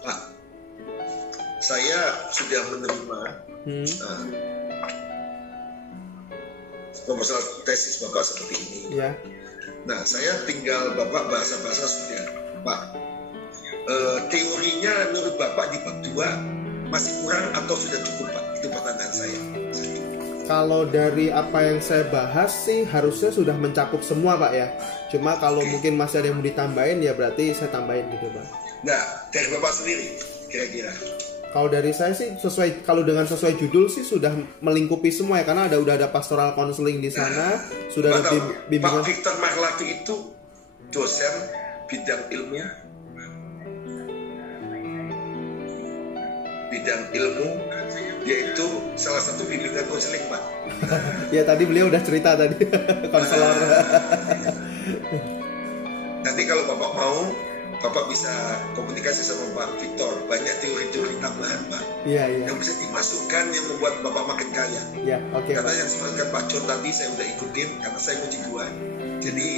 Pak, saya sudah menerima proposal tesis Bapak seperti ini. Ya. Nah, saya tinggal Bapak bahasa-bahasa sudah Pak. Teorinya menurut Bapak di bab 2 masih kurang atau sudah cukup Pak? Itu pertanyaan saya. Kalau dari apa yang saya bahas sih harusnya sudah mencakup semua Pak ya. Cuma kalau mungkin masih ada yang mau ditambahin ya berarti saya tambahin gitu Pak. Nah, dari Bapak sendiri kira-kira. Kalau dari saya sih sesuai judul sih sudah melingkupi semua ya karena udah ada pastoral counseling di sana, sudah ada bimbingan. Pak Victor Marlatu itu dosen bidang ilmu yaitu salah satu bimbingan konseling Pak. Ya tadi beliau udah cerita tadi konselor. Nanti kalau Bapak mau, Bapak bisa komunikasi sama Pak Victor. Banyak teori-teori tambahan Pak. Iya. Yang bisa dimasukkan yang membuat Bapak makin kaya. Iya, oke. Karena yang disampaikan Pak John tadi saya udah ikutin karena saya uji dua. Jadi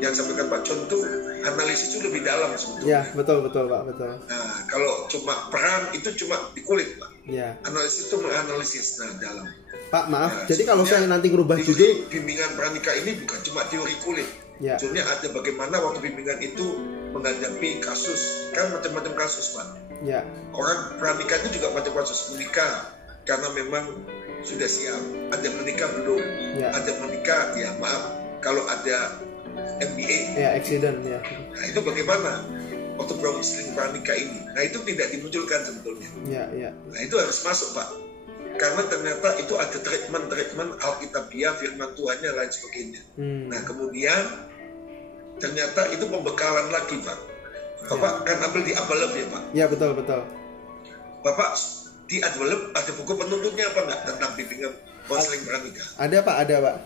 yang disampaikan Pak John tuh analisis itu lebih dalam sebetulnya. Iya, betul Pak, betul. Nah, kalau cuma peran itu cuma di kulit Pak. Iya. Analisis itu menganalisis dalam. Pak, maaf. Jadi kalau saya nanti ngerubah judul bimbingan pranikah ini bukan cuma teori kulit. Ya. Sebenarnya ada bagaimana waktu bimbingan itu menghadapi kasus, kan macam-macam kasus Pak. Ya. Orang pranikah itu juga macam kasus menikah karena memang sudah siap. Ada menikah belum? Ya. Ada menikah ya maaf kalau ada MBA. Ya, accident ya. Nah itu bagaimana waktu counseling pranikah ini? Nah itu tidak dimunculkan sebetulnya. Ya. Nah itu harus masuk Pak. Karena ternyata itu ada treatment Alkitabiah, firman Tuhannya lain sebagainya. Nah kemudian ternyata itu pembekalan lagi Pak. Bapak kan ambil di Abalep ya Pak? Ya betul. Bapak di Abalep ada buku penuntutnya apa enggak tentang bimbingan konseling pranikah? Ada Pak.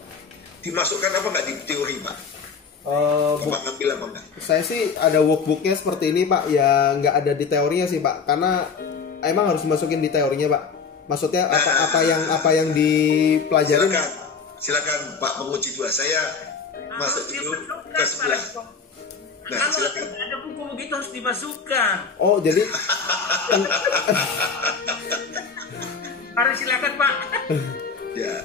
Dimasukkan apa enggak di teori Pak? Bapak ngambil apa enggak? Saya sih ada workbooknya seperti ini Pak. Ya nggak ada di teorinya sih Pak. Karena emang harus dimasukin di teorinya Pak. Maksudnya apa yang dipelajarin? Silakan Pak penguji dua. Saya masuk dulu ke sebelah. Nah, silakan. Ada buku begitu harus dimasukkan. Oh, jadi Mari silakan Pak. Ya,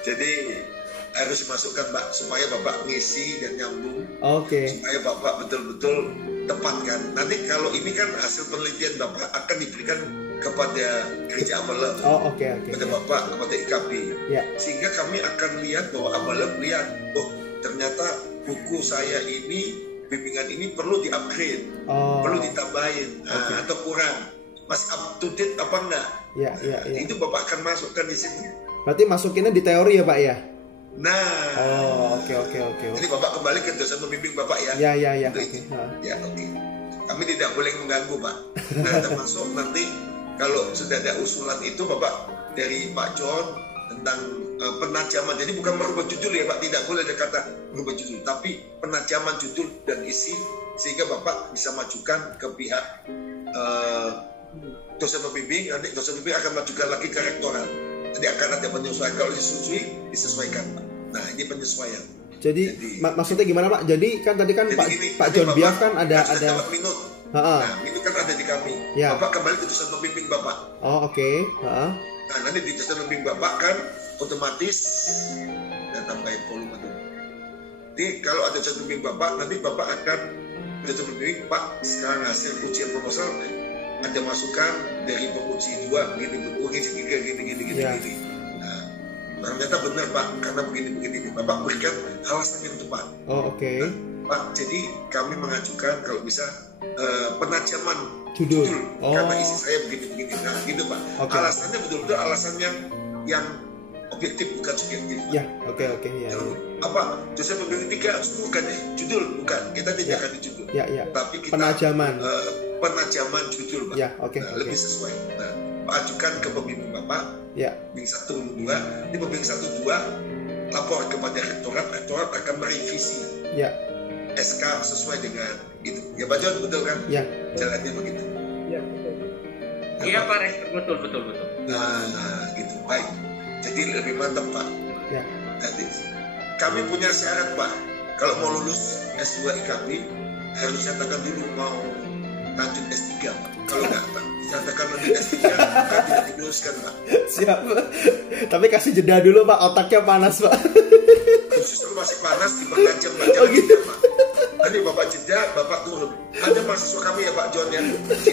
jadi harus dimasukkan Pak supaya Bapak ngisi dan nyambung. Oke. Supaya Bapak betul-betul tepatkan. Nanti kalau ini kan hasil penelitian Bapak akan diberikan kepada gereja Amalem, Oh, oke. kepada Bapak, kepada IKB. Ya. Sehingga kami akan lihat bahwa Amalem lihat, oh ternyata buku saya ini, bimbingan ini perlu di-upgrade, perlu ditambahin, atau kurang, masih up to date apa enggak? Ya. Itu Bapak akan masukkan di sini. Berarti masukinnya di teori ya Pak ya? Nah, Oke. jadi Bapak kembali ke dosen pembimbing Bapak ya. Ya. Untuk itu. Ya, oke. Kami tidak boleh mengganggu Pak. Nah, termasuk nanti kalau sudah ada usulan itu Bapak dari Pak John tentang penajaman. Jadi bukan merubah judul ya Pak, tidak boleh ada kata merubah judul, tapi penajaman judul dan isi sehingga Bapak bisa majukan ke pihak dosen pembimbing. Nanti dosen pembimbing akan majukan lagi ke rektorat. Jadi akan ada penyesuaian, kalau disetujui disesuaikan Pak. Nah, ini penyesuaian. Jadi maksudnya gimana Pak? Jadi kan tadi kan Pak John Biaf kan ada minut. Nah, itu kan ada di kami. Ya. Bapak kembali ke dosen pembimbing Bapak. Oh, oke. Nah, nanti di dosen pembimbing Bapak kan otomatis dan tambahin volume itu. Jadi kalau ada dosen pembimbing Bapak, nanti Bapak akan dosen pembimbing Pak, sekarang hasil ujian proposal ada masukan dari penguji 2 begini, penguji 3 gini. Nah, ternyata benar Pak, karena begini. Bapak berikan alasan yang tepat. Oh, oke. Nah, Pak, jadi kami mengajukan kalau bisa penajaman Judul. karena isi saya begini. Nah, gitu Pak. Okay. Alasannya betul-betul alasan yang objektif bukan subjektif. Ya, oke ya. Apa? Dosen pembimbing 3 bukan judul, bukan. Kita tidak akan di judul. Ya. Tapi kita penajaman judul Pak. Ya, oke. Lebih sesuai. Nah, Pak ajukan ke pembimbing Bapak. Ya. Pembimbing 1, 2. Ini pembimbing 1, 2 lapor kepada rektorat akan merevisi. Ya. SK sesuai dengan itu. Ya Pak John, betul kan? Ya. Jalannya begitu. Ya, betul. Iya Pak Rektor, betul. Nah, gitu. Baik. Jadi lebih mantap Pak. Ya. Jadi kami punya syarat Pak. Kalau mau lulus S2 IKB harus nyatakan dulu mau lanjut S3 Pak. Kalau enggak Pak, nyatakan lanjut S3 kan tidak diluluskan Pak. Siap. Tapi kasih jeda dulu Pak, otaknya panas Pak. Justru masih panas dipertajam Pak. Jangan gitu. Pak. Nanti Bapak jeda, Bapak turun. Ada mahasiswa kami ya Pak John yang di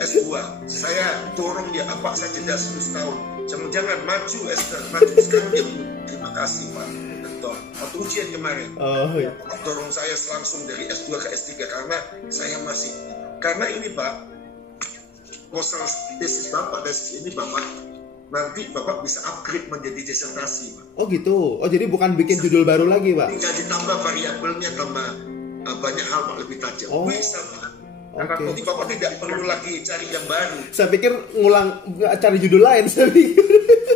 S2. Saya dorong dia, apa saya jeda 10 tahun. Jangan maju Esther, maju sekarang dia. Terima kasih Pak Rektor. Waktu ujian kemarin, Bapak dorong saya langsung dari S2 ke S3 karena saya masih. Karena ini Pak, proposal tesis Bapak, tesis ini Bapak, nanti Bapak bisa upgrade menjadi disertasi Pak. Oh gitu. Oh jadi bukan bikin judul baru lagi Pak? Tinggal ditambah variabelnya, tambah banyak hal Pak, lebih tajam. Bisa Pak. Oke. Jadi Bapak tidak perlu lagi cari yang baru. Saya pikir cari judul lain, saya pikir.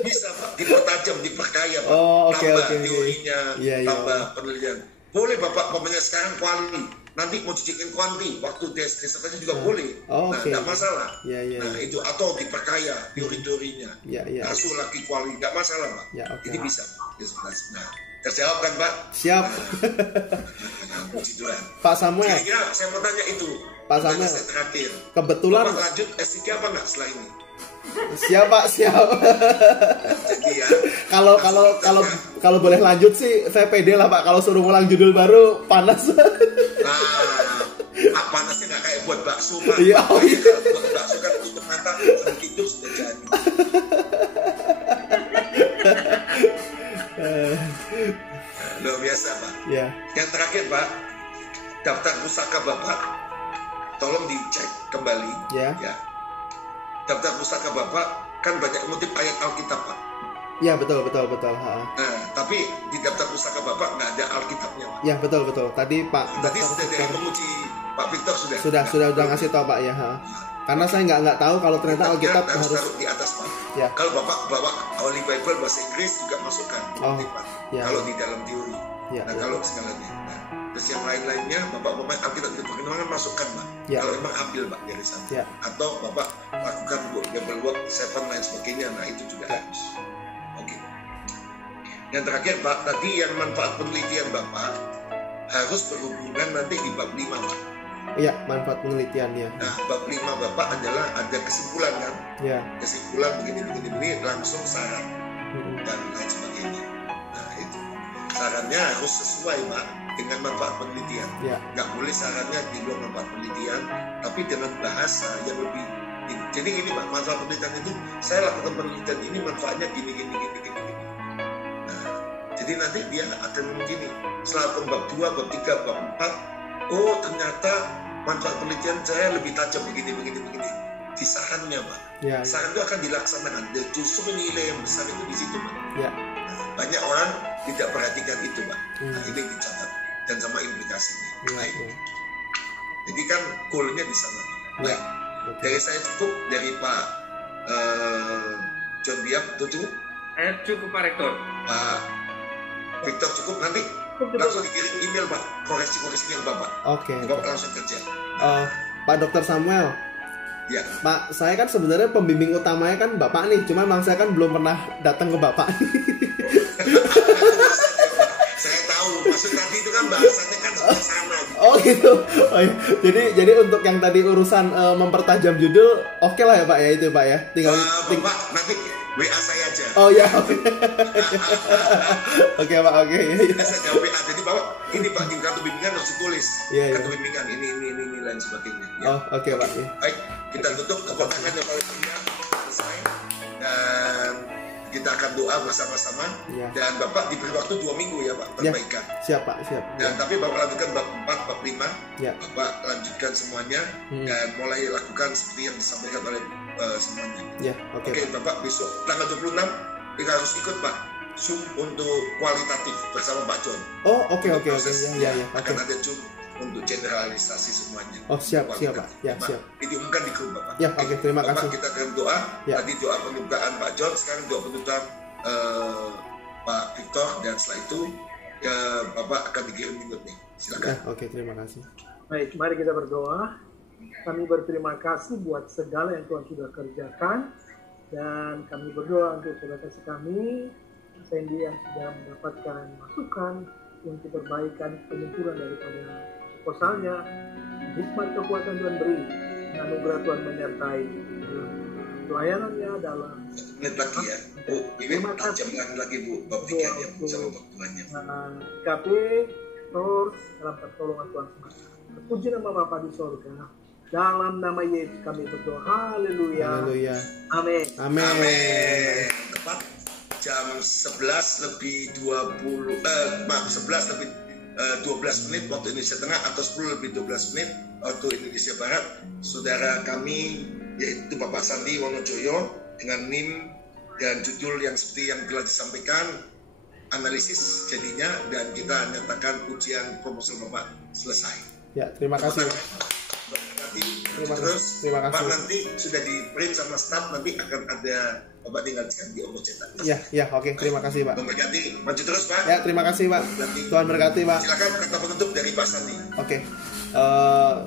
Bisa Pak, dipertajam, diperkaya Pak. Oh, oke. Tambah teorinya, Iya. tambah penelitian. Boleh Bapak, pokoknya sekarang kuali. Nanti mau dicekin kuanti, waktu disertasi juga boleh. Oh, nah, tidak masalah. Iya. Nah, itu atau diperkaya teori-teorinya. Iya. Asuh lagi kuali, tidak masalah Pak. Ya, oke. Ini bisa Pak, disertasi. Nah, terjawab kan Pak? Siap. Puji Tuhan. Pak Samuel. Kira-kira saya mau tanya itu. Pak Samuel. Saya terakhir. Kebetulan. Bapak lanjut S3 apa enggak setelah ini? Siap Pak, siap. Jadi ya. Kalau boleh lanjut sih, saya pede lah Pak. Kalau suruh ngulang judul baru panas. Nah, panasnya nggak kayak buat bakso Pak. Iya. Kalau buat bakso kan tutup mata, begitu sudah jadi. Luar biasa Pak. Ya. Yang terakhir Pak, daftar pusaka Bapak, tolong dicek kembali. Ya. Daftar pusaka Bapak kan banyak ngutip ayat Alkitab Pak. Ya betul. Nah, tapi di daftar pusaka Bapak nggak ada Alkitabnya Pak. Ya betul. Tadi Pak. Tadi sudah dari penguji Pak Victor sudah ngasih tahu Pak ya. Karena saya nggak tahu kalau ternyata Alkitab harus harus taruh di atas Pak. Ya. Kalau Bapak bawa Holy Bible bahasa Inggris juga masukkan. Pak. Ya. Kalau di dalam teori. Ya, nah kalau segalanya. Nah, terus yang lain-lainnya Bapak pemain Alkitab di perkembangan masukkan Pak. Ya. Kalau memang ambil Pak dari sana. Ya. Atau Bapak lakukan Bible Work 7 lain sebagainya. Nah itu juga harus. Oke. Yang terakhir Pak, tadi yang manfaat penelitian Bapak harus berhubungan nanti di bab 5 Pak. Iya, manfaat penelitiannya. Nah, bab 5 Bapak adalah ada kesimpulan kan? Ya. Kesimpulan begini langsung saran dan lain sebagainya. Nah, itu. Sarannya harus sesuai Pak dengan manfaat penelitian. Ya. Nggak boleh sarannya di luar manfaat penelitian, tapi dengan bahasa yang lebih Jadi ini Pak, manfaat penelitian itu saya lakukan penelitian ini manfaatnya gini. Nah, jadi nanti dia akan begini. Setelah bab 2, bab 3, bab 4, oh ternyata manfaat penelitian saya lebih tajam begini. Di sarannya Pak. Ya. Saran itu akan dilaksanakan. Dan justru nilai yang besar itu di situ Pak. Ya. Nah, banyak orang tidak perhatikan itu Pak. Nah, ini dicatat dan sama implikasinya. Ya, Baik. ya. Jadi kan goalnya di sana. Ya. Baik. Oke. Dari saya cukup, dari Pak John Biak itu cukup, Cukup Pak Rektor. Pak Victor cukup, nanti langsung dikirim email Pak, koreksi-koreksinya Bapak. Oke. Bapak langsung kerja. Pak Dr. Samuel, Ya. Pak, saya kan sebenarnya pembimbing utamanya kan Bapak nih, cuman memang saya kan belum pernah datang ke Bapak. Saya tahu, maksud tadi itu kan bahasannya kan sama. Oh gitu. Oh, iya. Jadi untuk yang tadi urusan mempertajam judul, oke lah ya Pak ya itu Pak ya. Tinggal Bapak nanti WA saya aja. Oh ya. Oke Pak, oke. Saya jawab WA. Jadi Bapak ini Pak di kartu bimbingan harus tulis. Iya, kartu bimbingan ini dan sebagainya. Ya. Oh oke Pak. Ya. Baik, kita tutup tepuk tangan yang paling indah selesai dan kita akan doa bersama-sama. Ya. Dan Bapak diberi waktu 2 minggu ya Pak perbaikan. Siap Pak, siap. Dan tapi Bapak lanjutkan bab 4, bab 5. Ya. Bapak lanjutkan semuanya dan mulai lakukan seperti yang disampaikan oleh semuanya. Ya, oke. Oke, Bapak besok tanggal 26 kita harus ikut Pak Zoom untuk kualitatif bersama Pak John. Oh oke. Proses Ya. akan Oke. ada Zoom untuk generalisasi semuanya. Oh siap Pak. Ya Pak, siap. diumumkan di grup Bapak. Ya oke, terima Bapak, kasih. kita akan doa. Ya. Tadi doa pembukaan Pak John, sekarang doa penutupan Pak Victor, dan setelah itu Bapak akan dikirim minggu nih. Silakan. Ya, oke, terima kasih. Baik, mari kita berdoa. Kami berterima kasih buat segala yang Tuhan sudah kerjakan. Dan kami berdoa untuk saudara kasih kami, Sandy yang sudah mendapatkan masukan untuk perbaikan penyempurnaan daripada proposalnya. Hikmat kekuatan Tuhan beri, dan anugerah Tuhan menyertai dalam pelayanannya, dalam Menit lagi ya, Bu. Ini tajamkan lagi Bu, Bapak pikirnya sama Bapak Tuhannya. KP terus dalam pertolongan Tuhan semata. Terpuji nama Bapa di sorga. Dalam nama Yesus kami berdoa. Haleluya. Haleluya. Amin. Amin. Tepat jam 11 lebih 12 menit waktu Indonesia Tengah atau 10 lebih 12 menit waktu Indonesia Barat. Saudara kami yaitu Bapak Sandi Wonojoyo dengan NIM dan judul yang seperti yang telah disampaikan, analisis jadinya, dan kita nyatakan ujian proposal Bapak selesai. Ya, terima kasih. Terus Terima kasih. Pak nanti sudah di print sama staff, nanti akan ada Bapak tinggal di ombak cetak. Ya, oke, terima kasih Pak. Memberkati, maju terus Pak. Ya, terima kasih Pak. Tuhan berkati Pak. Silakan kata penutup dari Pak Sandi. Oke,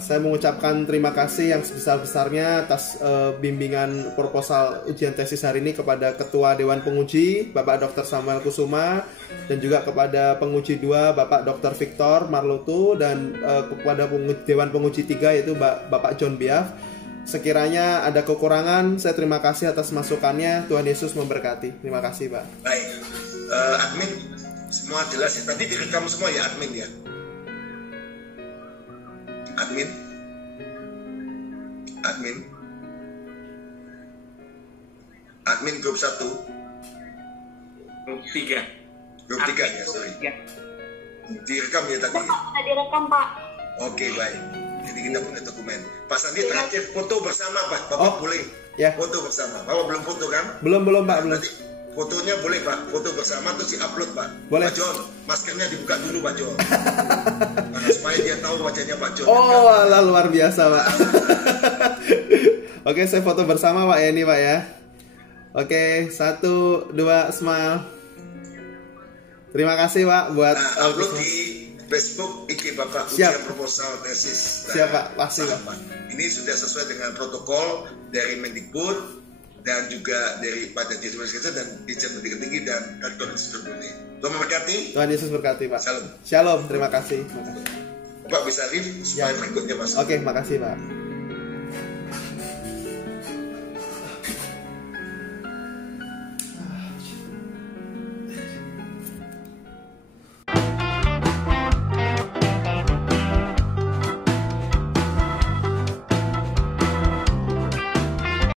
saya mengucapkan terima kasih yang sebesar-besarnya atas bimbingan proposal ujian tesis hari ini kepada Ketua Dewan Penguji Bapak Dr. Samuel Kusuma, dan juga kepada penguji 2 Bapak Dr. Victor Marloto, dan kepada Dewan Penguji 3 yaitu Bapak John Biaf. Sekiranya ada kekurangan, saya terima kasih atas masukannya. Tuhan Yesus memberkati. Terima kasih Pak. Baik, admin semua jelas ya. Tadi direkam semua ya admin ya. Admin grup 1, Grup 3. grup 3 ya, sorry. Direkam ya tadi. Sudah direkam Pak. Oke, baik. Jadi kita punya dokumen. Pak Sandi terakhir foto bersama Pak. Bapak boleh Ya. foto bersama. Bapak belum foto kan? Belum Pak, belum. Nanti fotonya boleh Pak. Foto bersama terus di-upload Pak. Boleh. Pak John, maskernya dibuka dulu Pak John. Nah, supaya dia tahu wajahnya Pak John. Oh, alah, luar biasa Pak. Oke, saya foto bersama Pak ya ini Pak ya. Oke, 1, 2, smile. Terima kasih Pak buat upload di Facebook IG Bapak ujian proposal tesis. Siap Pak, pasti Pak. Ini sudah sesuai dengan protokol dari Mendikbud dan juga dari Pada Dirjen dan Dirjen Pendidikan Tinggi dan Rektor Institut Dunia. Tuhan memberkati. Tuhan Yesus berkati Pak. Shalom. Shalom, terima kasih. Bapak bisa live supaya berikutnya masuk. Oke, makasih Pak.